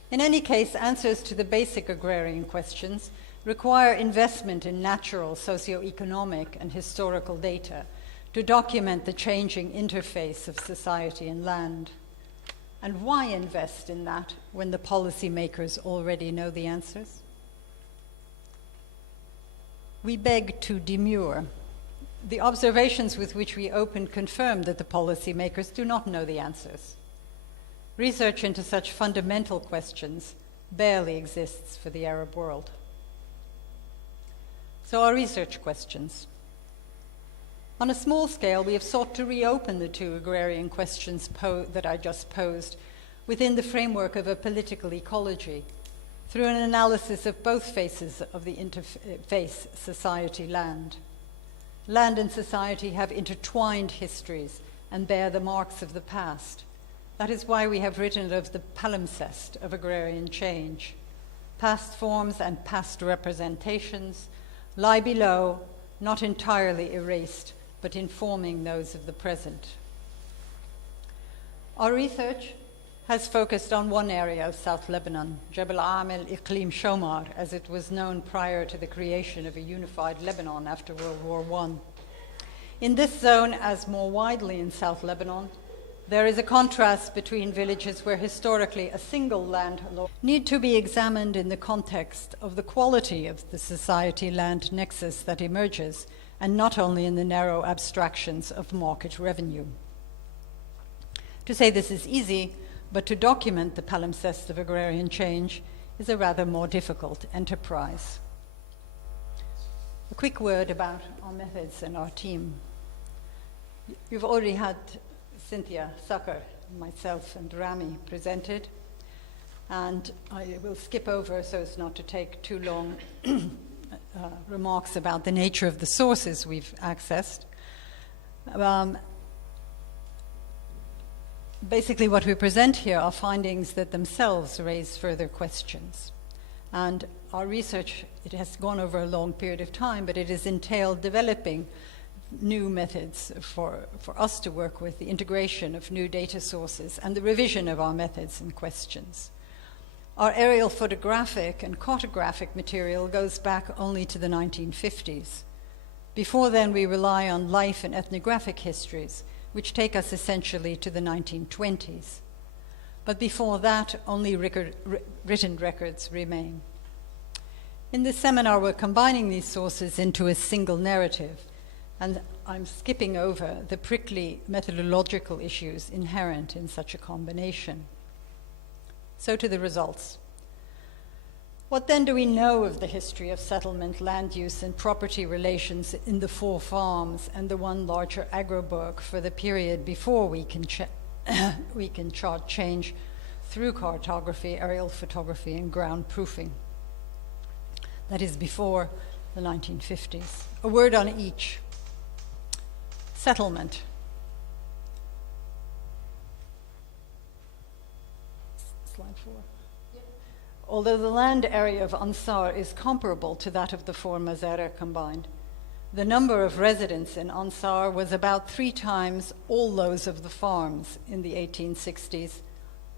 In any case, answers to the basic agrarian questions require investment in natural, socio-economic, and historical data to document the changing interface of society and land. And why invest in that when the policymakers already know the answers? We beg to demur. The observations with which we opened confirm that the policymakers do not know the answers. Research into such fundamental questions barely exists for the Arab world. So our research questions. On a small scale, we have sought to reopen the 2 agrarian questions that I just posed within the framework of a political ecology through an analysis of both faces of the interface society-land. Land and society have intertwined histories and bear the marks of the past. That is why we have written of the palimpsest of agrarian change. Past forms and past representations lie below, not entirely erased, but informing those of the present. Our research has focused on one area of South Lebanon, Jebel Amel Iqlim Shomar, as it was known prior to the creation of a unified Lebanon after World War I. In this zone, as more widely in South Lebanon, there is a contrast between villages where historically a single landlord need to be examined in the context of the quality of the society-land nexus that emerges, and not only in the narrow abstractions of market revenue. To say this is easy, but to document the palimpsest of agrarian change is a rather more difficult enterprise. A quick word about our methods and our team. You've already had Cyntiah, Sakar, myself, and Rami presented, and I will skip over so as not to take too long remarks about the nature of the sources we've accessed. Basically, what we present here are findings that themselves raise further questions. And our research, it has gone over a long period of time, but it has entailed developing new methods for us to work with, the integration of new data sources, and the revision of our methods and questions. Our aerial photographic and cartographic material goes back only to the 1950s. Before then, we rely on life and ethnographic histories, which take us essentially to the 1920s. But before that, only written records remain. In this seminar, we're combining these sources into a single narrative, and I'm skipping over the prickly methodological issues inherent in such a combination. So to the results. What then do we know of the history of settlement, land use, and property relations in the 4 farms and the one larger agroburg for the period before we can chart change through cartography, aerial photography, and ground proofing? That is before the 1950s. A word on each. Settlement. Slide 4. Although the land area of Ansar is comparable to that of the 4 Mazara combined, the number of residents in Ansar was about 3 times all those of the farms in the 1860s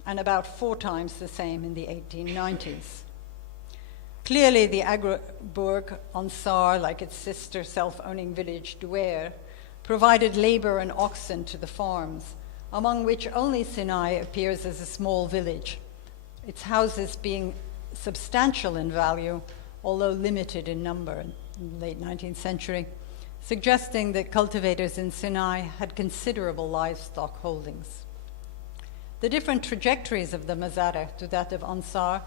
and about 4 times the same in the 1890s. Clearly, the agroburg Ansar, like its sister self-owning village Nour, provided labor and oxen to the farms, among which only Sinay appears as a small village, its houses being substantial in value, although limited in number in the late 19th century, suggesting that cultivators in Sinay had considerable livestock holdings. The different trajectories of the Mazara to that of Ansar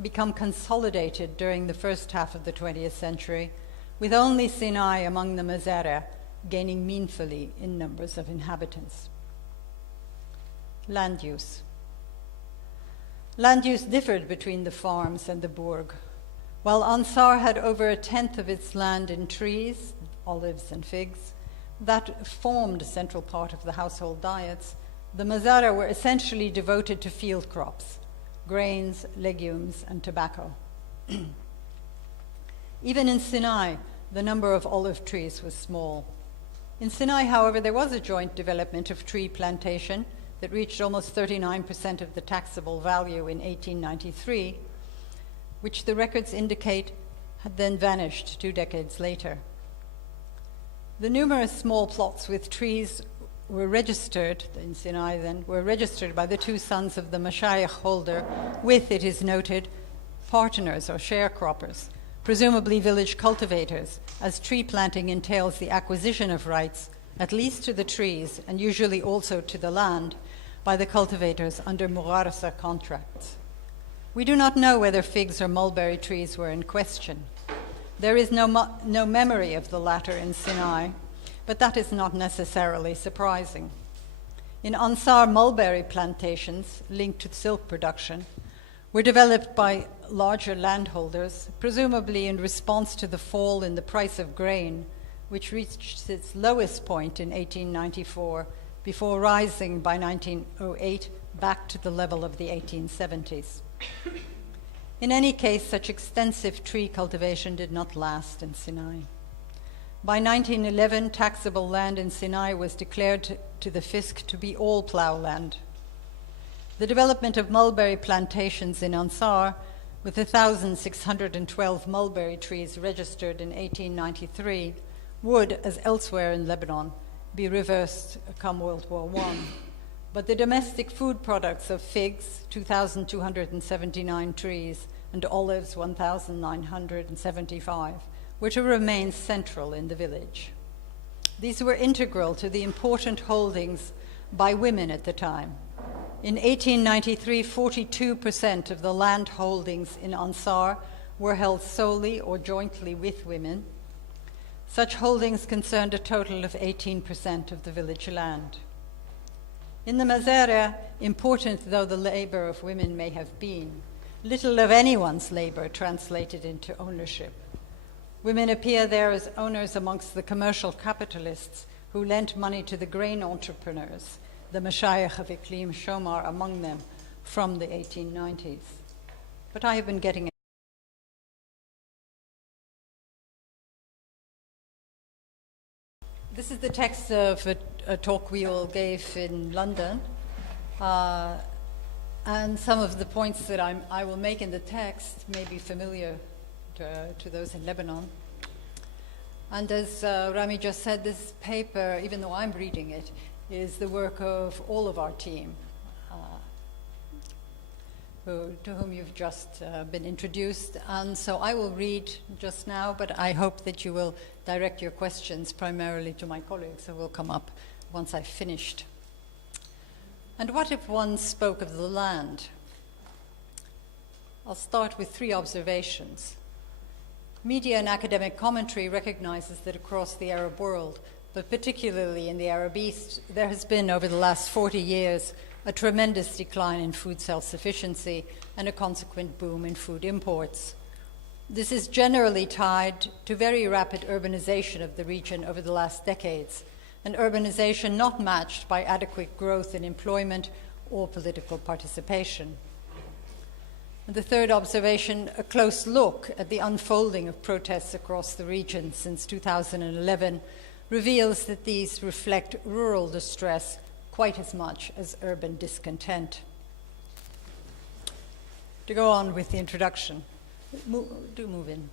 become consolidated during the first half of the 20th century, with only Sinay among the Mazara gaining meaningfully in numbers of inhabitants. Land use. Land use differed between the farms and the burg. While Ansar had over 1/10 of its land in trees, olives and figs, that formed a central part of the household diets, the Mazara were essentially devoted to field crops, grains, legumes, and tobacco. Even in Sinay, the number of olive trees was small. In Sinay, however, there was a joint development of tree plantation that reached almost 39% of the taxable value in 1893, which the records indicate had then vanished 2 decades later. The numerous small plots with trees were registered, in Sinai then, were registered by the 2 sons of the mashayikh holder with, it is noted, partners or sharecroppers, presumably village cultivators, as tree planting entails the acquisition of rights, at least to the trees and usually also to the land, by the cultivators under mugarasa contracts. We do not know whether figs or mulberry trees were in question. There is no memory of the latter in Sinai, but that is not necessarily surprising. In Ansar, mulberry plantations linked to silk production were developed by larger landholders, presumably in response to the fall in the price of grain, which reached its lowest point in 1894, before rising by 1908 back to the level of the 1870s. In any case, such extensive tree cultivation did not last in Sinai. By 1911, taxable land in Sinai was declared to the fisc to be all plough land. The development of mulberry plantations in Ansar, with 1,612 mulberry trees registered in 1893, would, as elsewhere in Lebanon, be reversed come World War I. But the domestic food products of figs, 2,279 trees, and olives, 1,975, were to remain central in the village. These were integral to the important holdings by women at the time. In 1893, 42% of the land holdings in Ansar were held solely or jointly with women. Such holdings concerned a total of 18% of the village land. In the Mazara, important though the labor of women may have been, little of anyone's labor translated into ownership. Women appear there as owners amongst the commercial capitalists who lent money to the grain entrepreneurs, the Mashayikh of Iklim Shomar among them, from the 1890s. But I have been getting This is the text of a talk we all gave in London. And some of the points that I will make in the text may be familiar to those in Lebanon. And as Rami just said, this paper, even though I'm reading it, is the work of all of our team, to whom you've just been introduced. And so I will read just now, but I hope that you will direct your questions primarily to my colleagues who will come up once I've finished. And what if one spoke of the land? I'll start with 3 observations. Media and academic commentary recognizes that across the Arab world, but particularly in the Arab East, there has been, over the last 40 years, a tremendous decline in food self-sufficiency and a consequent boom in food imports. This is generally tied to very rapid urbanization of the region over the last decades, an urbanization not matched by adequate growth in employment or political participation. And the third observation, a close look at the unfolding of protests across the region since 2011, reveals that these reflect rural distress quite as much as urban discontent. To go on with the introduction, do move in.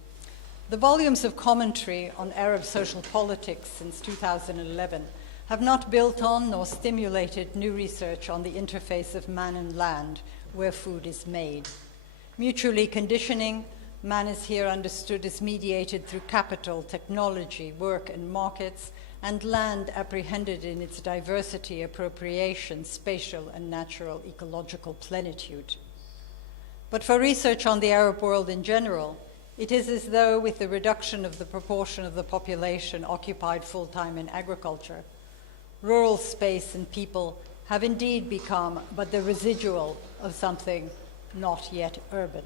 The volumes of commentary on Arab social politics since 2011 have not built on nor stimulated new research on the interface of man and land, where food is made. Mutually conditioning, man is here understood as mediated through capital, technology, work, and markets, and land apprehended in its diversity, appropriation, spatial, and natural ecological plenitude. But for research on the Arab world in general, it is as though, with the reduction of the proportion of the population occupied full-time in agriculture, rural space and people have indeed become but the residual of something not yet urban.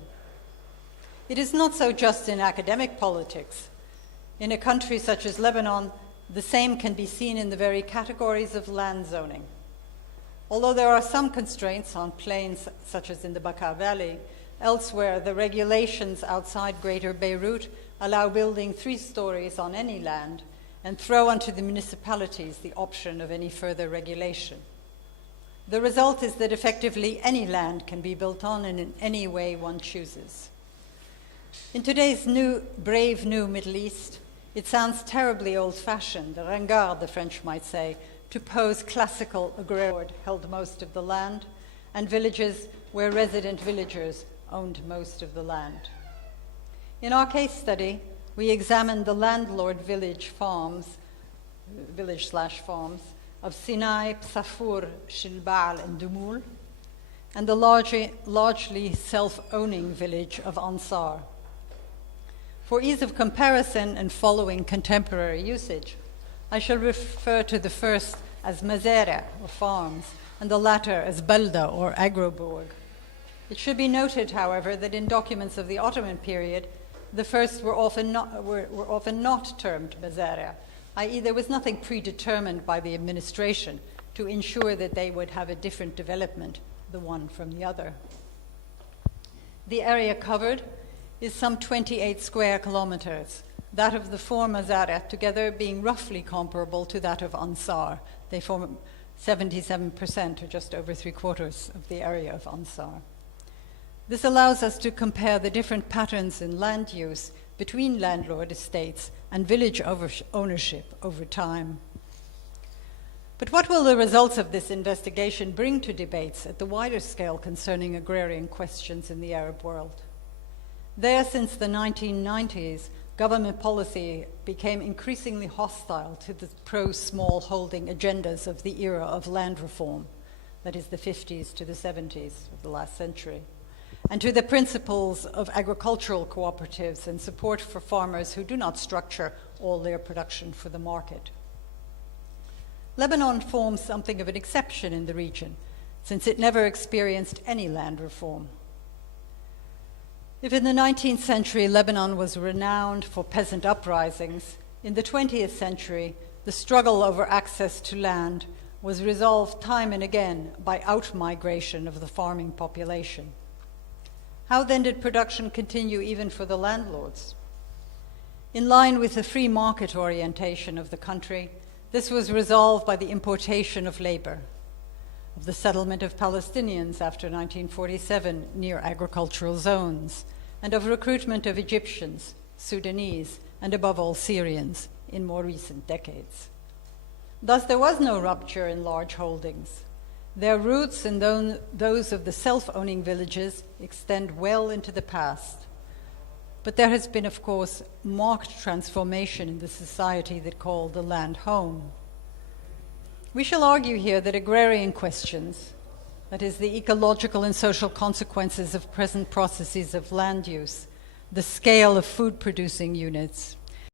It is not so just in academic politics. In a country such as Lebanon, the same can be seen in the very categories of land zoning. Although there are some constraints on plains, such as in the Bekaa Valley, elsewhere the regulations outside Greater Beirut allow building 3 stories on any land and throw onto the municipalities the option of any further regulation. The result is that effectively any land can be built on in any way one chooses. In today's brave new Middle East, it sounds terribly old-fashioned, ringard, the French might say, to pose classical agrarian held most of the land, and villages where resident villagers owned most of the land. In our case study, we examined the landlord village/farms of Sinay, Psafur, Shilbal, and Dumul, and the largely self-owning village of Ansar. For ease of comparison and following contemporary usage, I shall refer to the first as mazara, or farms, and the latter as balda, or agroburg. It should be noted, however, that in documents of the Ottoman period, the first were often not termed mazara, i.e. there was nothing predetermined by the administration to ensure that they would have a different development, the one from the other. The area covered is some 28 square kilometers, that of the 4 mazara together being roughly comparable to that of Ansar. They form 77%, or just over 3/4 of the area of Ansar. This allows us to compare the different patterns in land use between landlord estates and village ownership over time. But what will the results of this investigation bring to debates at the wider scale concerning agrarian questions in the Arab world? There, since the 1990s, government policy became increasingly hostile to the pro-small holding agendas of the era of land reform. that is, the 50s to the 70s of the last century, and to the principles of agricultural cooperatives and support for farmers who do not structure all their production for the market. Lebanon forms something of an exception in the region, since it never experienced any land reform. If in the 19th century Lebanon was renowned for peasant uprisings, in the 20th century the struggle over access to land was resolved time and again by outmigration of the farming population. How then did production continue even for the landlords? In line with the free market orientation of the country, this was resolved by the importation of labor, of the settlement of Palestinians after 1947 near agricultural zones, and of recruitment of Egyptians, Sudanese, and above all Syrians in more recent decades. Thus, there was no rupture in large holdings. Their roots and those of the self-owning villages extend well into the past. But there has been, of course, marked transformation in the society that called the land home. We shall argue here that agrarian questions, that is, the ecological and social consequences of present processes of land use, the scale of food-producing units,